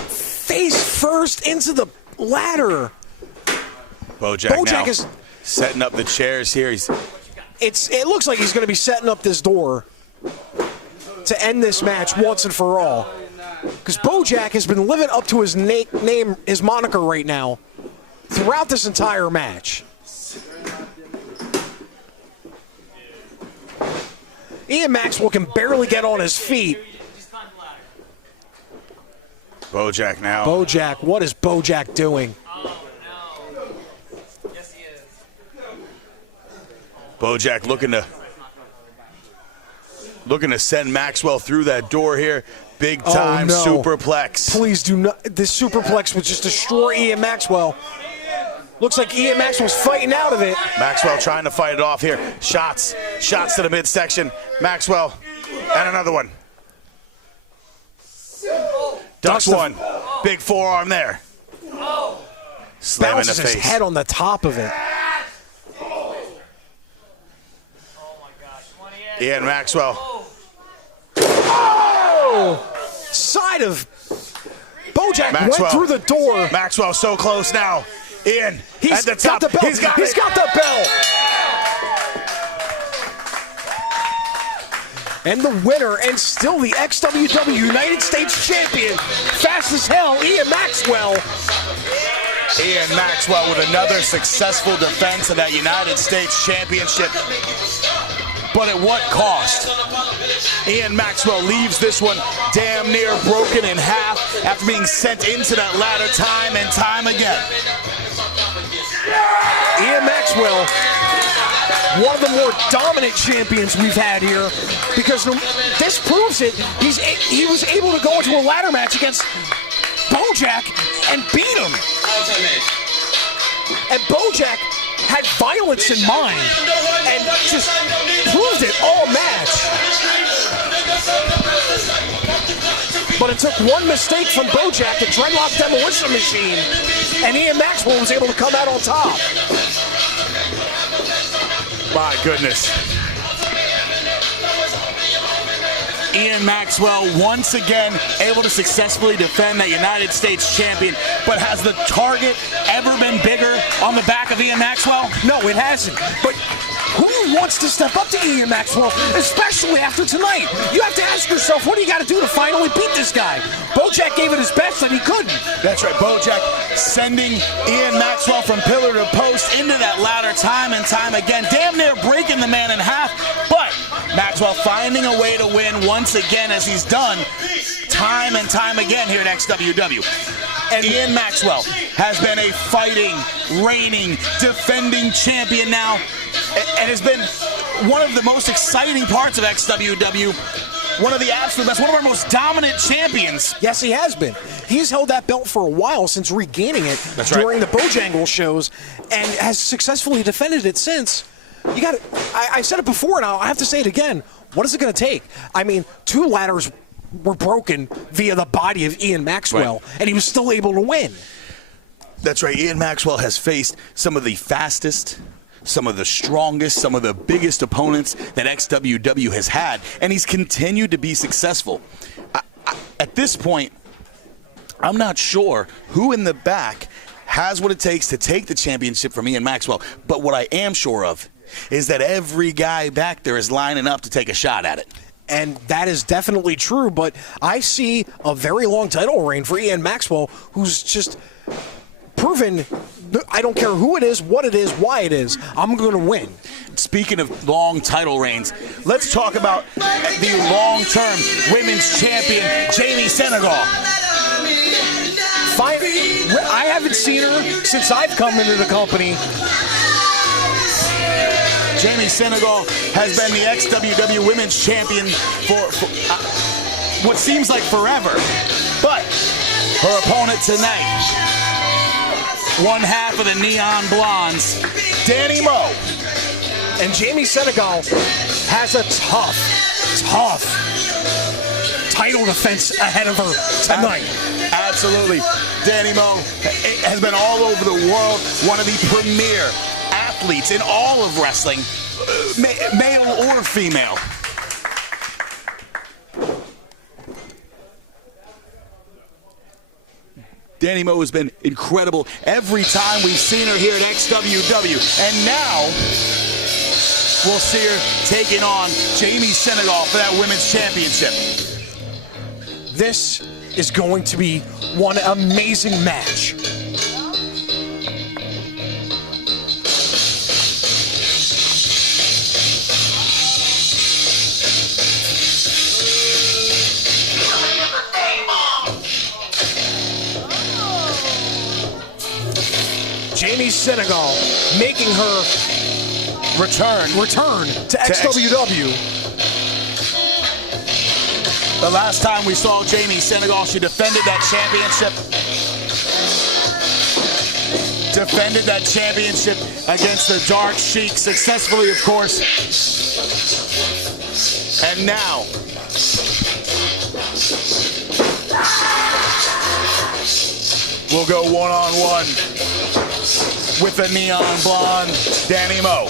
Face first into the ladder. Bojack now. Setting up the chairs here. It looks like he's going to be setting up this door to end this match once and for all. Because Bojack has been living up to his name, his moniker right now, throughout this entire match. Ian Maxwell can barely get on his feet. Bojack now. Bojack, what is Bojack doing? Bojack looking to send Maxwell through that door here. Big time superplex. Please do not. This superplex would just destroy Ian Maxwell. Looks like Ian Maxwell's fighting out of it. Maxwell trying to fight it off here. Shots to the midsection. Maxwell, and another one. Ducks one. Big forearm there. Slam in the face. Bounces his head on the top of it. Ian Maxwell. Oh! Side of Bojack went through the door. Maxwell so close now. Ian at the top. Got the belt. He's got the belt. And the winner, and still the XWW United States champion, fast as hell, Ian Maxwell. Ian Maxwell with another successful defense of that United States championship. But at what cost? Ian Maxwell leaves this one damn near broken in half after being sent into that ladder time and time again. Ian Maxwell, one of the more dominant champions we've had here, because this proves it. He was able to go into a ladder match against Bojack and beat him. And Bojack had violence in mind and just proved it all match. But it took one mistake from Bojack, the dreadlock demolition machine, and Ian Maxwell was able to come out on top. My goodness. Ian Maxwell once again able to successfully defend that United States champion, but has the target ever been bigger on the back of Ian Maxwell? No, it hasn't. But who wants to step up to Ian Maxwell, especially after tonight? You have to ask yourself, what do you got to do to finally beat this guy? Bojack gave it his best and he couldn't. That's right, Bojack sending Ian Maxwell from pillar to post into that ladder time and time again, damn near breaking the man in half, but Maxwell finding a way to win once again, as he's done time and time again here at XWW. And Ian Maxwell has been a fighting, reigning, defending champion now, and has been one of the most exciting parts of XWW. One of the absolute best, one of our most dominant champions. Yes, he has been. He's held that belt for a while since regaining it during the Bojangle shows, and has successfully defended it since. You got I said it before, and I have to say it again. What is it going to take? I mean, 2 ladders were broken via the body of Ian Maxwell, and he was still able to win. That's right. Ian Maxwell has faced some of the fastest, some of the strongest, some of the biggest opponents that XWW has had, and he's continued to be successful. At this point, I'm not sure who in the back has what it takes to take the championship from Ian Maxwell, but what I am sure of is that every guy back there is lining up to take a shot at it. And that is definitely true, but I see a very long title reign for Ian Maxwell, who's just proven, I don't care who it is, what it is, why it is, I'm going to win. Speaking of long title reigns, let's talk about the long-term women's champion, Jamie Senegal. I haven't seen her since I've come into the company. Jamie Senegal has been the XWW Women's Champion for what seems like forever. But her opponent tonight, one half of the Neon Blondes, Danny Moe. And Jamie Senegal has a tough title defense ahead of her tonight. Absolutely. Danny Moe has been all over the world, one of the premier athletes in all of wrestling, male or female. Danny Moe has been incredible every time we've seen her here at XWW. And now we'll see her taking on Jamie Senegal for that women's championship. This is going to be one amazing match. Jamie Senegal making her return to XWW. The last time we saw Jamie Senegal, she defended that championship. Defended that championship against the Dark Sheik successfully, of course. And now, we'll go one-on-one with the neon blonde Danny Moe.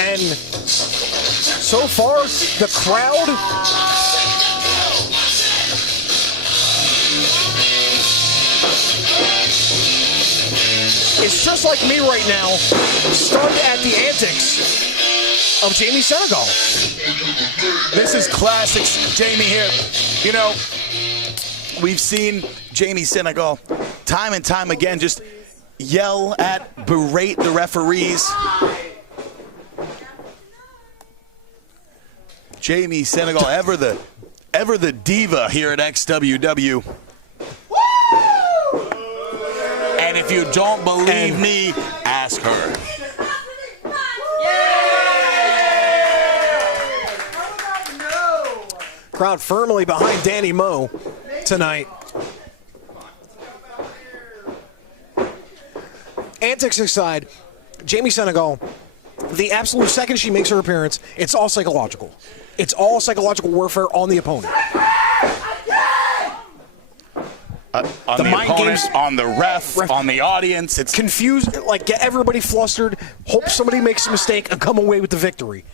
And so far, the crowd is just like me right now, stunned at the antics of Jamie Senegal. This is classic Jamie here. You know, we've seen Jamie Senegal time and time again just yell at, berate the referees. Jamie Senegal, ever the diva here at XWW. And if you don't believe me, ask her. Crowd firmly behind Danny Moe tonight. Antics aside, Jamie Senegal, the absolute second she makes her appearance, it's all psychological. It's all psychological warfare on the opponent. On the mind opponent, games, on the ref, on the audience. It's confused, like get everybody flustered, hope somebody makes a mistake and come away with the victory.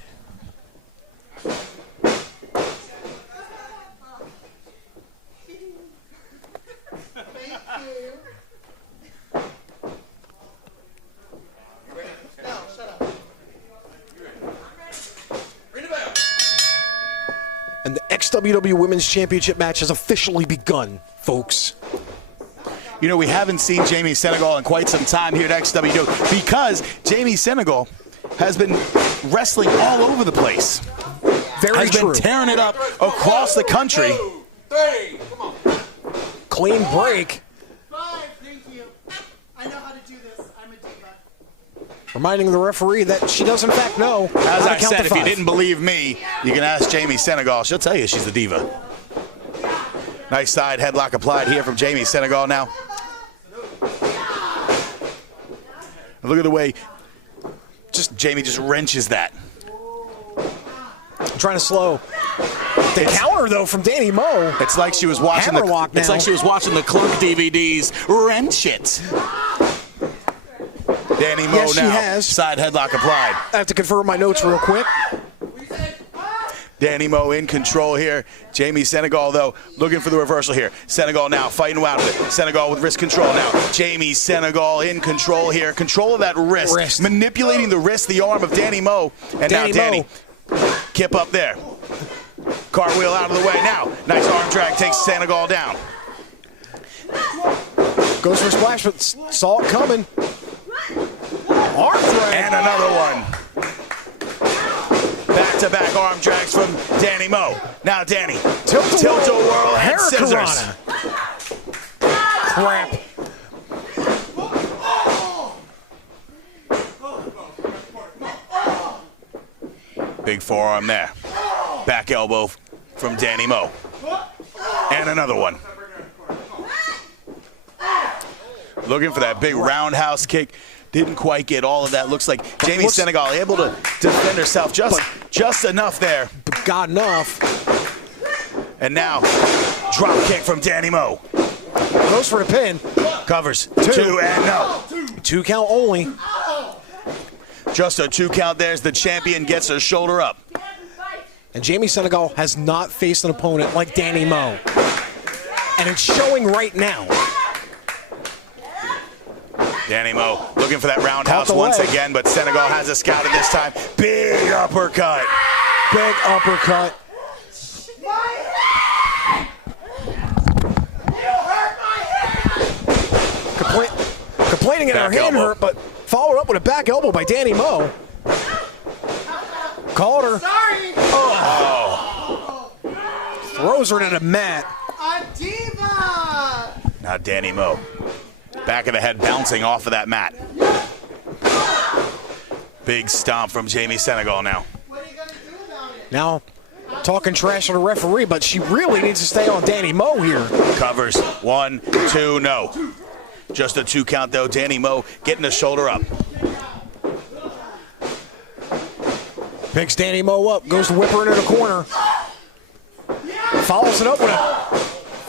And the XWW Women's Championship match has officially begun, folks. You know, we haven't seen Jamie Senegal in quite some time here at XWW because Jamie Senegal has been wrestling all over the place. Very true. Has been tearing it up across the country. 2, 3, come on. Clean break. 5, thank you. I know how to do this. I'm a diva. Reminding the referee that she does in fact know As how to I count said, to if you 5. didn't believe me, you can ask Jamie Senegal. She'll tell you she's a diva. Nice side headlock applied here from Jamie Senegal now. Look at the way Jamie just wrenches that. Trying to slow. The counter though from Danny Moe. It's like she was watching Hammerlock It's now. like she was watching the Clerk DVDs. Wrench it. Danny Moe Yes, she now. has. Side headlock applied. I have to confirm my notes real quick. Danny Moe in control here. Jamie Senegal, though, looking for the reversal here. Senegal now fighting out of it. Senegal with wrist control now. Jamie Senegal in control here. Control of that wrist. Manipulating the wrist, the arm of Danny Moe. And Danny now Danny. Kip up there. Cartwheel out of the way now. Nice arm drag takes Senegal down. Goes for a splash, but saw it coming. Arm drag. And another one. Back-to-back arm drags from Danny Moe. Now Danny. Tilt-a-whirl head scissors. Crap. Big forearm there. Back elbow from Danny Moe. And another one. Looking for that big roundhouse kick. Didn't quite get all of that. Looks like Jamie Senegal able to defend herself just enough there. Got enough. And now, drop kick from Danny Moe. Goes for the pin. Covers. Two and no. 2 count only. Just a 2 count there as the champion gets her shoulder up. And Jamie Senegal has not faced an opponent like Danny Moe. and it's showing right now. Danny Moe looking for that roundhouse once again, but Senegal has a scouted this time. Big uppercut. Big uppercut. Complaining that her hand hurt, but followed up with a back elbow by Danny Moe. Called her. Sorry. Oh. Throws her to the mat. A diva. Now Danny Moe. Back of the head bouncing off of that mat. Big stomp from Jamie Senegal now. What are you going to do about it? Now, talking trash to the referee, but she really needs to stay on Danny Moe here. Covers. 1, 2, no. Just a 2 count, though. Danny Moe getting the shoulder up. Picks Danny Moe up, goes to whip her into the corner. Follows it up with a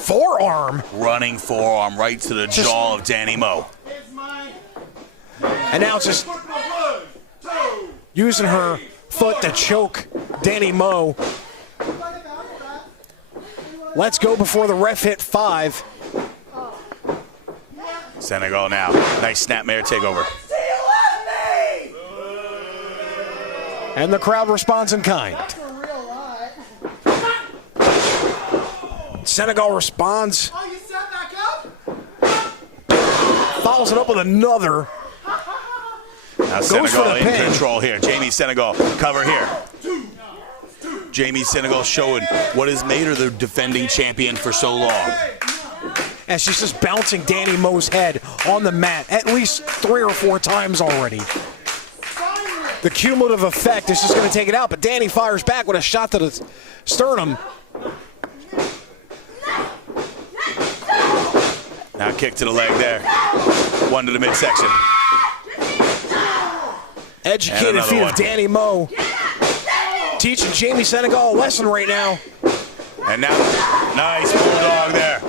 forearm. Running forearm right to the jaw of Danny Moe. And now just using her foot to choke Danny Moe. Let's go before the ref hit 5. Senegal now. Nice snapmare takeover. And the crowd responds in kind. Senegal responds. Oh, you sat back up? Follows it up with another. Now Senegal in control here. Jamie Senegal cover here. Jamie Senegal showing what has made her the defending champion for so long. And she's just bouncing Danny Moe's head on the mat at least 3 or 4 times already. The cumulative effect is just going to take it out, but Danny fires back with a shot to the sternum. Now kick to the leg there. 1 to the midsection. Educated feet of Danny Moe. Teaching Jamie Senegal a lesson right now. And now, nice bulldog there.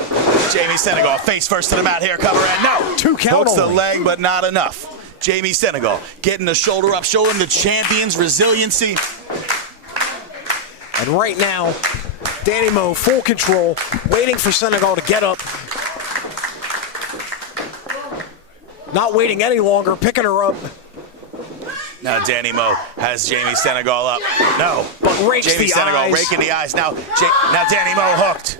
Jamie Senegal face first to the mat here, cover and no. 2 count hooks the only. leg, but not enough. Jamie Senegal getting the shoulder up, showing the champion's resiliency. And right now, Danny Moe full control, waiting for Senegal to get up. Not waiting any longer, picking her up. Now Danny Moe has Jamie Senegal up. No, but rakes Jamie the Senegal eyes. raking the eyes. Now Danny Moe hooked.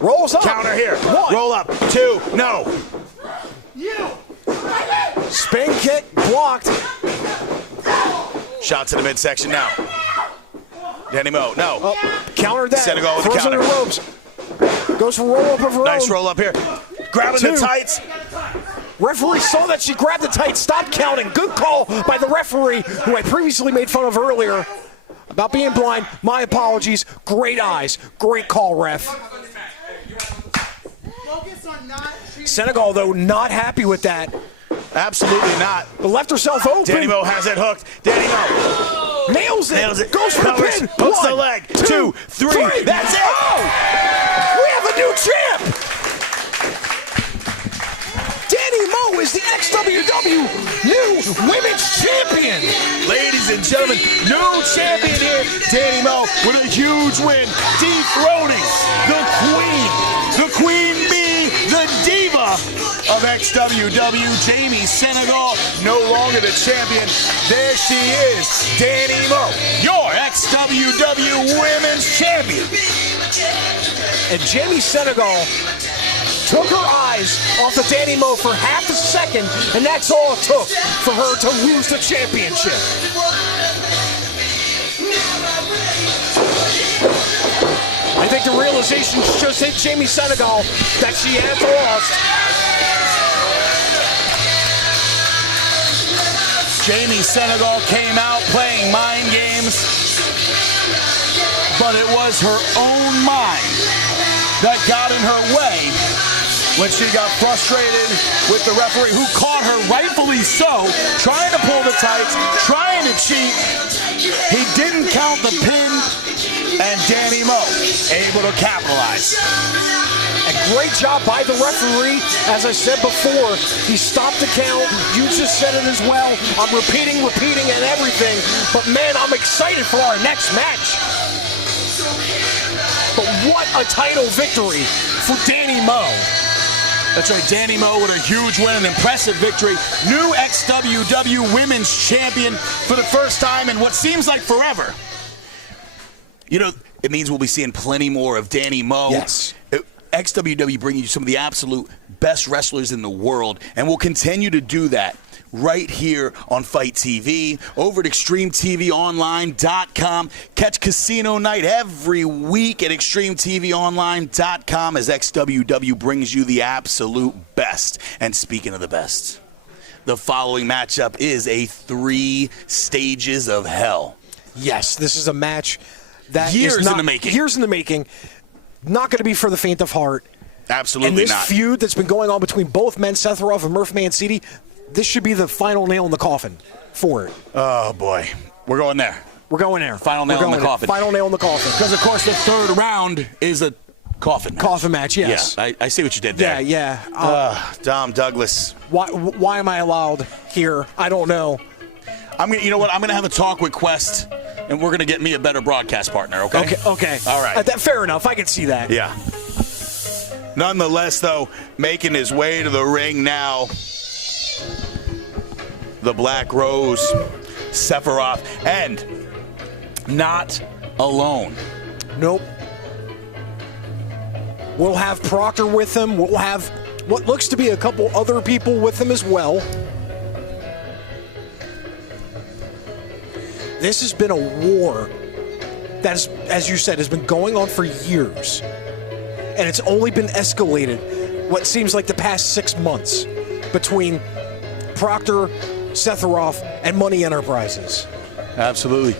Rolls up. Counter here. 1. Roll up. 2. No. Spin kick blocked. Shot to the midsection now. Danny Moe. No. Oh, countered that. Senegal with the Throws counter. her ropes. Goes for roll up of her Nice own. roll up here. Grabbing 2. the tights. Referee saw that she grabbed the tight. Stopped counting. Good call by the referee, who I previously made fun of earlier about being blind. My apologies. Great eyes. Great call, ref. Focus on not shooting. Senegal, though, not happy with that. Absolutely not. But left herself open. Danny Moe has it hooked. Danny Moe Nails it. nails it. Goes for the Covers. pin. Hooks 1, the leg. 2, 2, 3. That's it. Oh! We have a new champ. Danny Moe is the XWW new women's champion. Ladies and gentlemen, new champion here. Danny Moe with a huge win, dethroning the queen. The queen bee, the diva of XWW, Jamie Senegal, no longer the champion. There she is, Danny Moe, your XWW women's champion. And Jamie Senegal took her eyes off of Danny Moe for half a second, and that's all it took for her to lose the championship. I think the realization just hit Jamie Senegal that she has lost. Jamie Senegal came out playing mind games, but it was her own mind that got in her way when she got frustrated with the referee, who caught her, rightfully so, trying to pull the tights, trying to cheat. He didn't count the pin, and Danny Moe able to capitalize. A great job by the referee. As I said before, he stopped the count. You just said it as well. I'm repeating and everything. But man, I'm excited for our next match. But what a title victory for Danny Moe. That's right, Danny Moe with a huge win, an impressive victory. New XWW Women's Champion for the first time in what seems like forever. You know, it means we'll be seeing plenty more of Danny Moe. Yes. XWW bringing you some of the absolute best wrestlers in the world, and we'll continue to do that right here on Fight TV, over at XtremeTVOnline.com. Catch Casino Night every week at XtremeTVOnline.com as XWW brings you the absolute best. And speaking of the best, the following matchup is a 3 stages of hell. Yes, this is a match that Years is not, in the making. Years in the making. Not going to be for the faint of heart. Absolutely and this not. feud that's been going on between both men, Seth Roth and Murph Mancini, this should be the final nail in the coffin for it. Oh, boy. We're going there. We're going there. Final nail in the coffin. Final nail in the coffin. Because, of course, the third round is a coffin match. Coffin match, yes. Yeah, I see what you did there. Yeah. Dom Douglas. Why am I allowed here? I don't know. You know what? I'm going to have a talk with Quest, and we're going to get me a better broadcast partner, okay? Okay. All right. Fair enough. I can see that. Yeah. Nonetheless, though, making his way to the ring now, the Black Rose, Sephiroth, and not alone. Nope. We'll have Proctor with him. We'll have what looks to be a couple other people with him as well. This has been a war that, is, as you said, has been going on for years. And it's only been escalated what seems like the past 6 months between Proctor, Seth Roth, and Money Enterprises. Absolutely.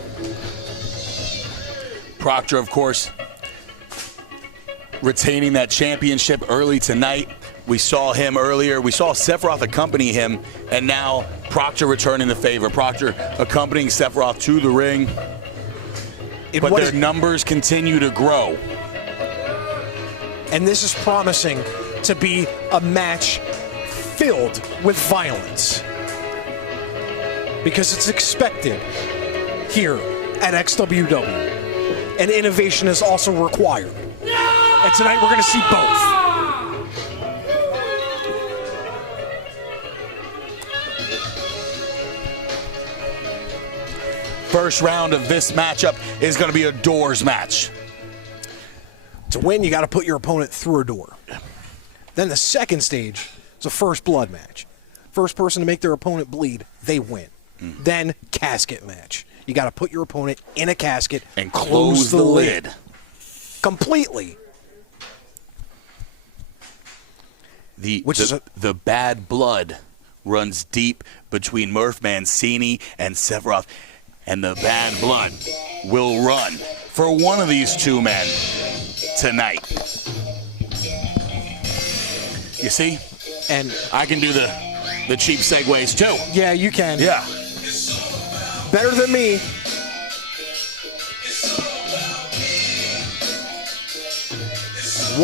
Proctor, of course, retaining that championship early tonight. We saw him earlier. We saw Sephiroth accompany him, and now Proctor returning the favor. Proctor accompanying Sephiroth to the ring. But their numbers continue to grow. And this is promising to be a match filled with violence. Because it's expected here at XWW. And innovation is also required. And tonight we're going to see both. First round of this matchup is going to be a doors match. To win, you got to put your opponent through a door. Then the second stage is a first blood match. First person to make their opponent bleed, they win. Then casket match. You got to put your opponent in a casket and close the lid completely. The bad blood runs deep between Murph Mancini and Sephiroth, and the bad blood will run for one of these two men tonight. You see? And I can do the cheap segues too. Yeah, you can. Yeah. Better than me.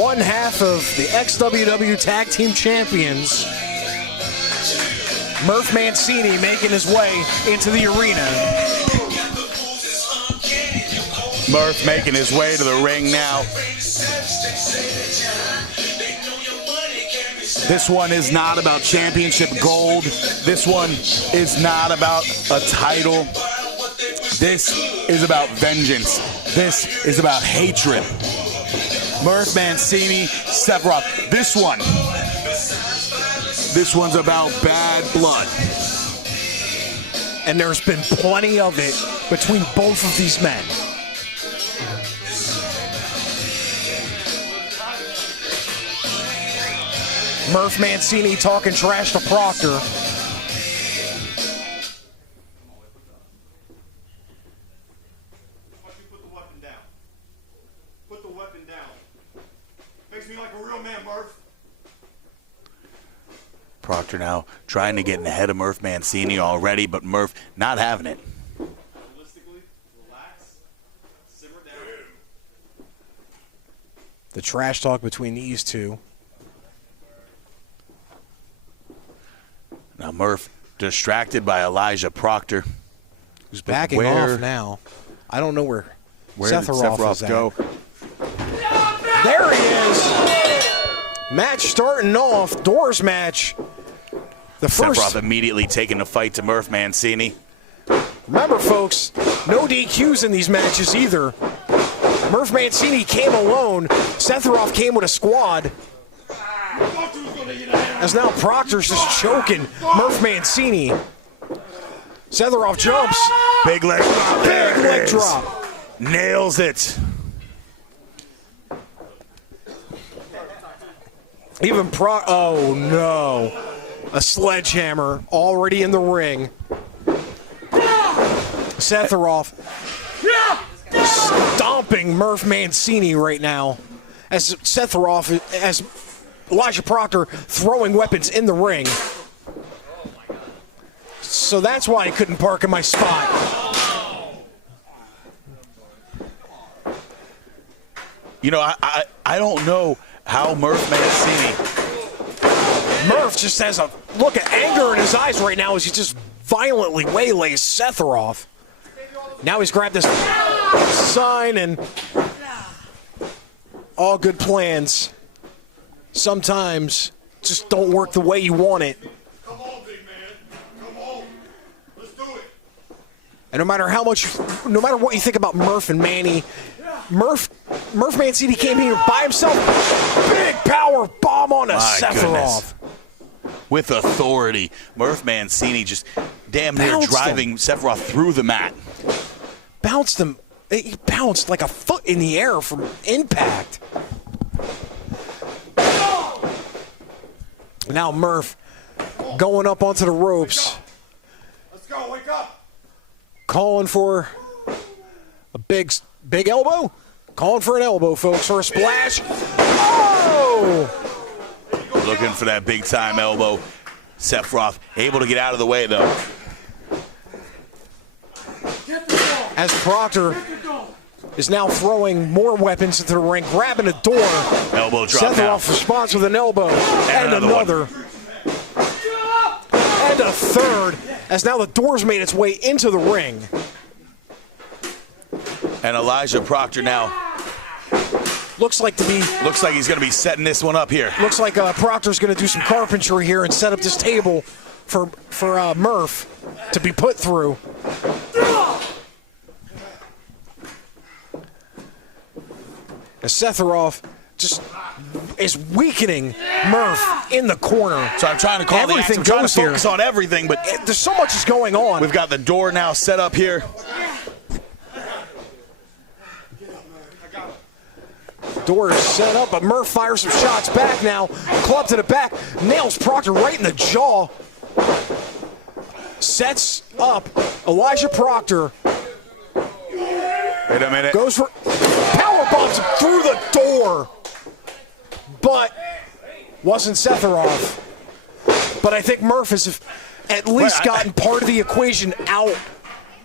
One half of the XWW Tag Team Champions, Murph Mancini, making his way into the arena. Murph making his way to the ring now. This one is not about championship gold. This one is not about a title. This is about vengeance. This is about hatred. Murph Mancini, Sephiroth. This one's about bad blood. And there's been plenty of it between both of these men. Murph Mancini talking trash to Proctor. Why don't you put the weapon down? Put the weapon down. Makes me like a real man, Murph. Proctor now trying to get in ahead of Murph Mancini already, but Murph not having it. Realistically, relax, simmer down. The trash talk between these two. Now Murph distracted by Elijah Proctor, who's backing off now. I don't know where Seth Roth is go? at. There he is. Match starting off. Doors match. The first. Sephiroth immediately taking the fight to Murph Mancini. Remember, folks, no DQs in these matches either. Murph Mancini came alone. Sephiroth came with a squad. As now Proctor's just choking Murph Mancini. Sephiroth jumps. Big leg drop. Big leg drop. Nails it. Even oh no. A sledgehammer already in the ring. Sephiroth stomping Murph Mancini right now. As Sephiroth, as Elijah Proctor throwing weapons in the ring. So that's why I couldn't park in my spot. You know, I don't know how Murph Mancini. Murph just has a look of anger in his eyes right now as he just violently waylays Sephiroth. Now he's grabbed this sign and all good plans sometimes just don't work the way you want it. Come on, big man. Come on. Let's do it. And no matter what you think about Murph and Manny, Murph Mancini came here by himself. Big power bomb on a Sephiroth. Goodness. With authority. Murph Mancini just damn near driving Sephiroth through the mat. Bounced him. He bounced like a foot in the air from impact. Now Murph going up onto the ropes. Let's go. Wake up. Calling for a big elbow. Calling for an elbow, folks, for a splash. Oh! Looking for that big time elbow. Sephiroth able to get out of the way though. As Proctor is now throwing more weapons into the ring, grabbing a door. Elbow drop now. Sephiroth responds with an elbow and another. And a third, as now the door's made its way into the ring. And Elijah Proctor now looks like he's going to be setting this one up here. Looks like Proctor's going to do some carpentry here and set up this table for Murph to be put through. As Sephiroth just is weakening Murph in the corner. So I'm trying to call everything I'm trying to here. focus on everything, but there's so much is going on. We've got the door now set up here. Door is set up, but Murph fires some shots back now. Club to the back, nails Proctor right in the jaw. Sets up Elijah Proctor. Wait a minute. Goes for power bombs him through the door, but wasn't Sephiroth. But I think Murph has at least gotten part of the equation out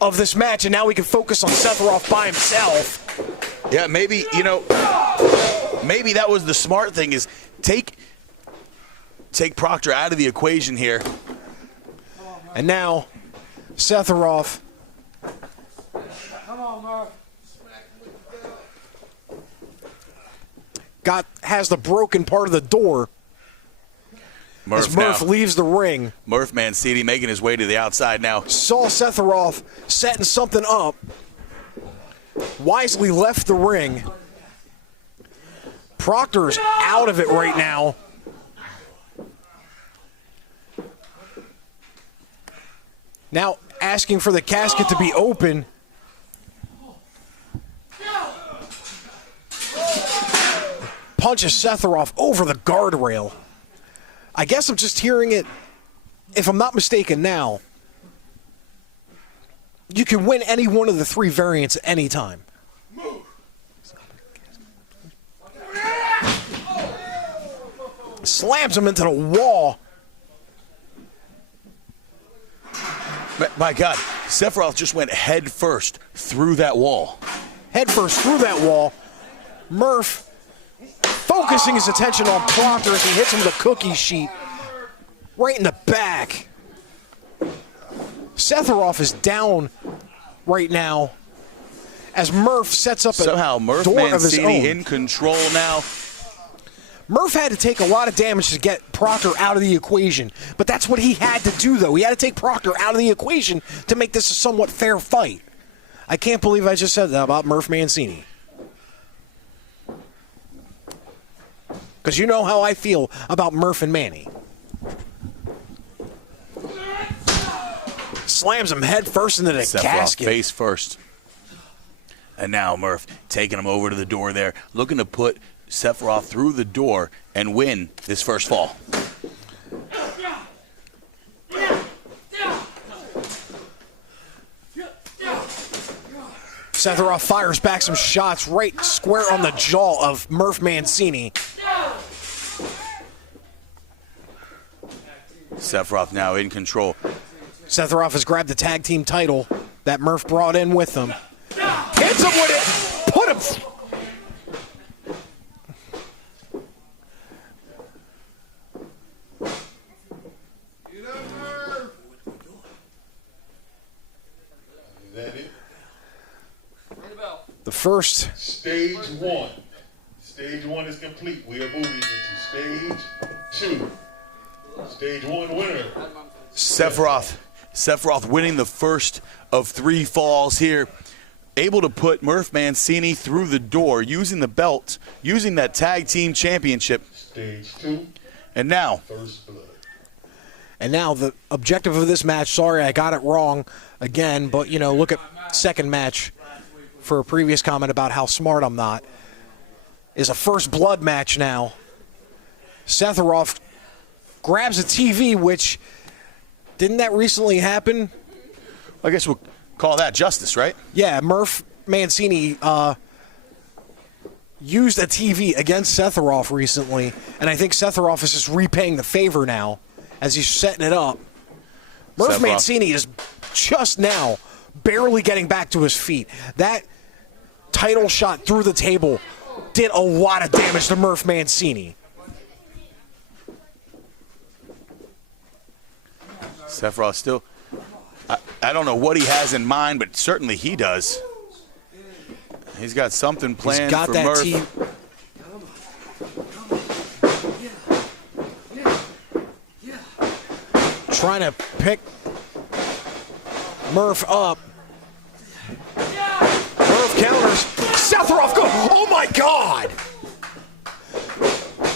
of this match, and now we can focus on Sephiroth by himself. Yeah, maybe, maybe that was the smart thing is take Proctor out of the equation here. And now, Sephiroth. Come on, Murph. Has the broken part of the door. As Murph leaves the ring. Murph Mancini making his way to the outside now. Saw Sephiroth setting something up. Wisely left the ring. Proctor's out of it right now. Now asking for the casket to be open. Punches Sephiroth over the guardrail. I guess I'm just hearing it, if I'm not mistaken now. You can win any one of the three variants at any time. Slams him into the wall. My God, Sephiroth just went head first through that wall. Head first through that wall. Murph focusing his attention on Proctor as he hits him with a cookie sheet. Right in the back. Sephiroth is down right now as Murph sets up a Somehow Murph door of his own. Mancini in control now. Murph had to take a lot of damage to get Proctor out of the equation, but that's what he had to do, though. He had to take Proctor out of the equation to make this a somewhat fair fight. I can't believe I just said that about Murph Mancini. Because you know how I feel about Murph and Manny. Slams him head first into the casket. Face first. And now Murph taking him over to the door there, looking to put Sephiroth through the door and win this first fall. Sephiroth fires back some shots right square on the jaw of Murph Mancini. Sephiroth now in control. Sephiroth has grabbed the tag team title that Murph brought in with him. Hits him with it! Put him... The first Stage 1. Stage 1 is complete. We are moving into stage 2. Stage 1 winner. Sephiroth winning the first of 3 falls here. Able to put Murph Mancini through the door using the belt, using that tag team championship. Stage 2. And now. First blood. And now the objective of this match, sorry I got it wrong again, but you know, look at second match for a previous comment about how smart I'm not, is a first blood match now. Sephiroth grabs a TV, which, didn't that recently happen? I guess we'll call that justice, right? Yeah, Murph Mancini used a TV against Sephiroth recently, and I think Sephiroth is just repaying the favor now as he's setting it up. Murph Mancini is just now barely getting back to his feet. That title shot through the table did a lot of damage to Murph Mancini. Sephiroth still, I don't know what he has in mind, but certainly he does. He's got something planned He's got for that Murph. Trying to pick Murph up. Murph counters. Sephiroth go. Oh my God!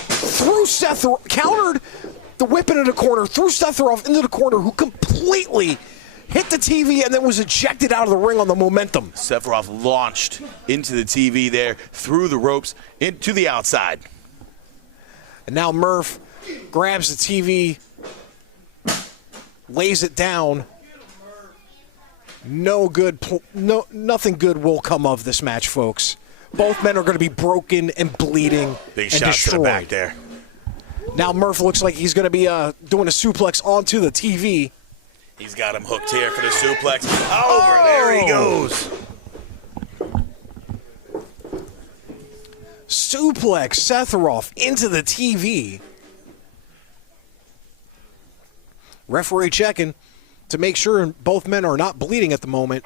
Threw Sephiroth, countered the whip into the corner, threw Sephiroth into the corner, who completely hit the TV and then was ejected out of the ring on the momentum. Sephiroth launched into the TV there, through the ropes, into the outside. And now Murph grabs the TV, lays it down. Nothing good will come of this match, folks. Both men are going to be broken and bleeding Big and shot destroyed. to the back there. Now Murph looks like he's going to be doing a suplex onto the TV. He's got him hooked here for the suplex. Over, there he goes. Suplex Sephiroth into the TV. Referee checking to make sure both men are not bleeding at the moment,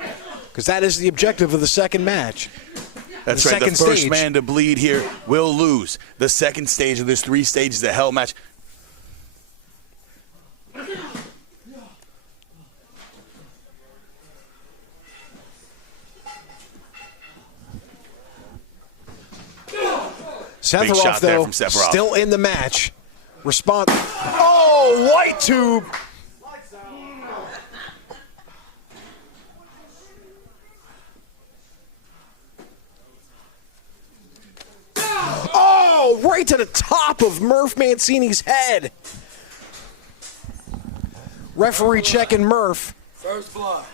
because that is the objective of the second match. That's right. The first man to bleed here will lose. The second stage of this 3 stages of hell match. Sephiroth, though, still in the match. Response. Oh, light tube. Oh, right to the top of Murph Mancini's head. Referee checking Murph. First blood.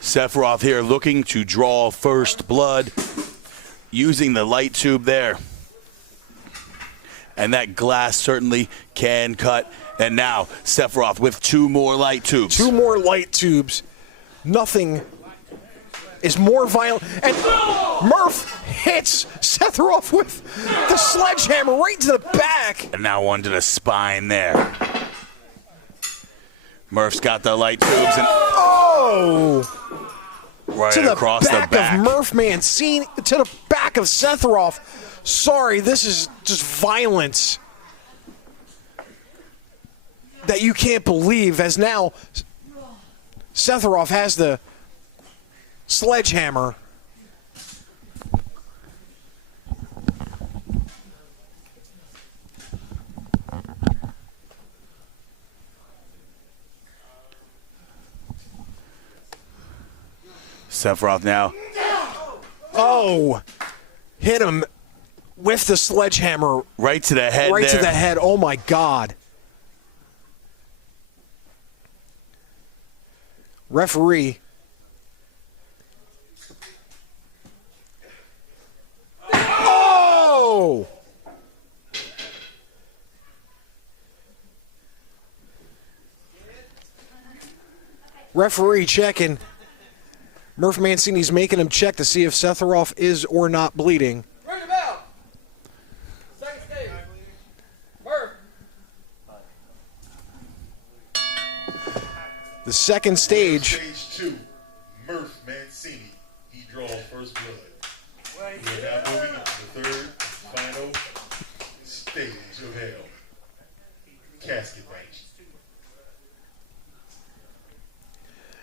Sephiroth here looking to draw first blood, using the light tube there. And that glass certainly can cut. And now Sephiroth with 2 more light tubes. 2 more light tubes. Nothing is more violent. And Murph hits Sephiroth with the sledgehammer right to the back. And now one to the spine there. Murph's got the light tubes. And oh! Right to the across back the back of Murph Mancini, to the back of Sethroff. Sorry, this is just violence that you can't believe, as now Sethroff has the sledgehammer. Sephiroth now. Oh, hit him with the sledgehammer. Right to the head. Right there. to the head. Oh, my God. Referee. Oh! Referee checking. Murph Mancini's making him check to see if Sethroff is or not bleeding. Ring the bell. Second stage. Murph. The second stage. Stage 2, Murph Mancini. He draws first blood. We are now moving into the third, final stage of hell. Casket match.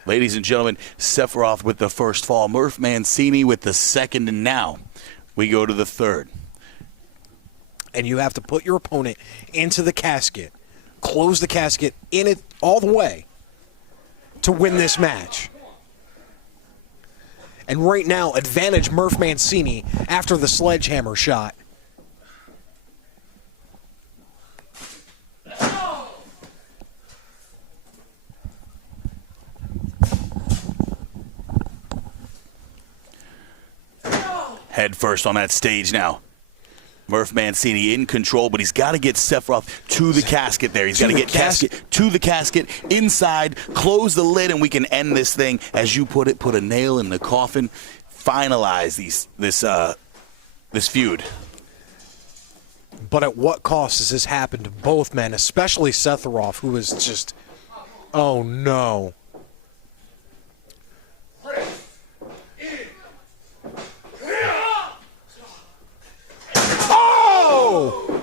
Ladies and gentlemen, Sephiroth with the first fall. Murph Mancini with the second, and now we go to the third. And you have to put your opponent into the casket, close the casket in it all the way to win this match. And right now, advantage Murph Mancini after the sledgehammer shot. Head first on that stage now. Murph Mancini in control, but he's got to get Sephiroth to the casket there. He's got to get casket to the casket, inside, close the lid, and we can end this thing. As you put it, put a nail in the coffin, finalize this feud. But at what cost has this happened to both men, especially Sethroff, who is just, oh no. Oh!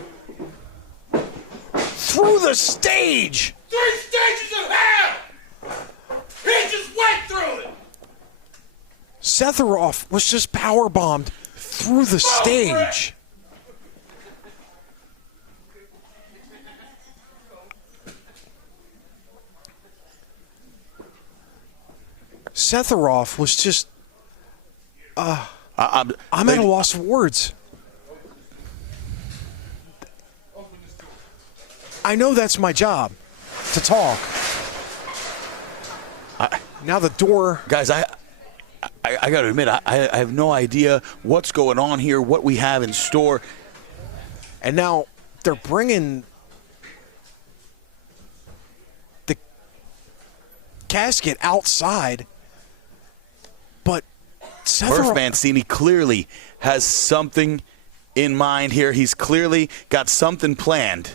Through the stage! 3 stages of hell! He just went through it! Sethroff was just powerbombed through the stage. Sethroff was just... I'm at a loss of words. I know that's my job, to talk. Now the door... Guys, I got to admit, I have no idea what's going on here, what we have in store. And now they're bringing the casket outside, but Murph Mancini clearly has something in mind here. He's clearly got something planned.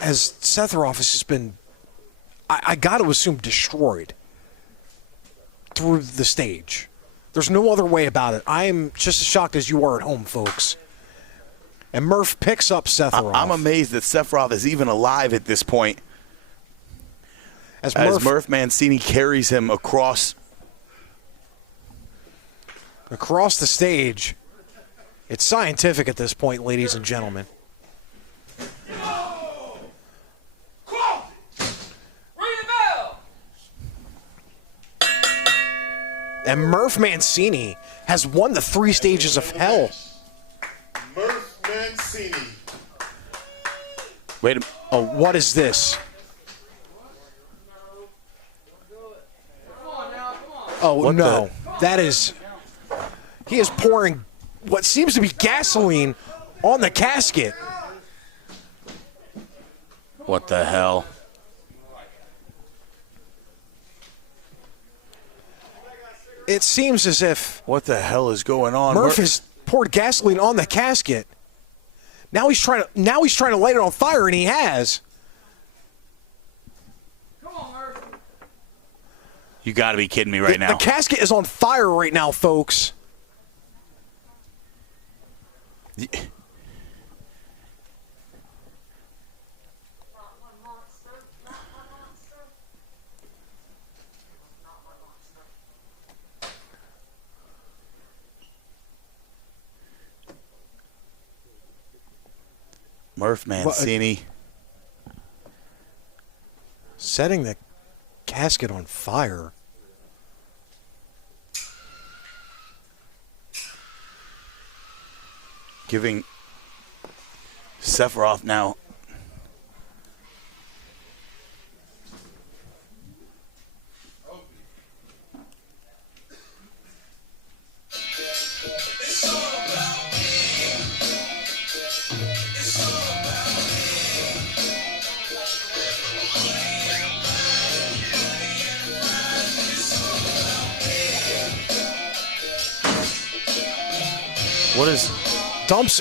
As Sethroff has just been, I got to assume, destroyed through the stage. There's no other way about it. I am just as shocked as you are at home, folks. And Murph picks up Sethroff. I'm amazed that Sephiroth is even alive at this point. As Murph Mancini carries him across the stage. It's scientific at this point, ladies and gentlemen. And Murph Mancini has won the 3 stages of hell. Murph Mancini. Wait a minute. Oh, what is this? Oh, What no. That is... He is pouring what seems to be gasoline on the casket. What the hell? It seems as if What the hell is going on? Murph has poured gasoline on the casket. Now he's trying to light it on fire, and he has. Come on, Murph. You got to be kidding me right now. The casket is on fire right now, folks. Murph Mancini. Setting the casket on fire. Giving Sephiroth now. What is dumps?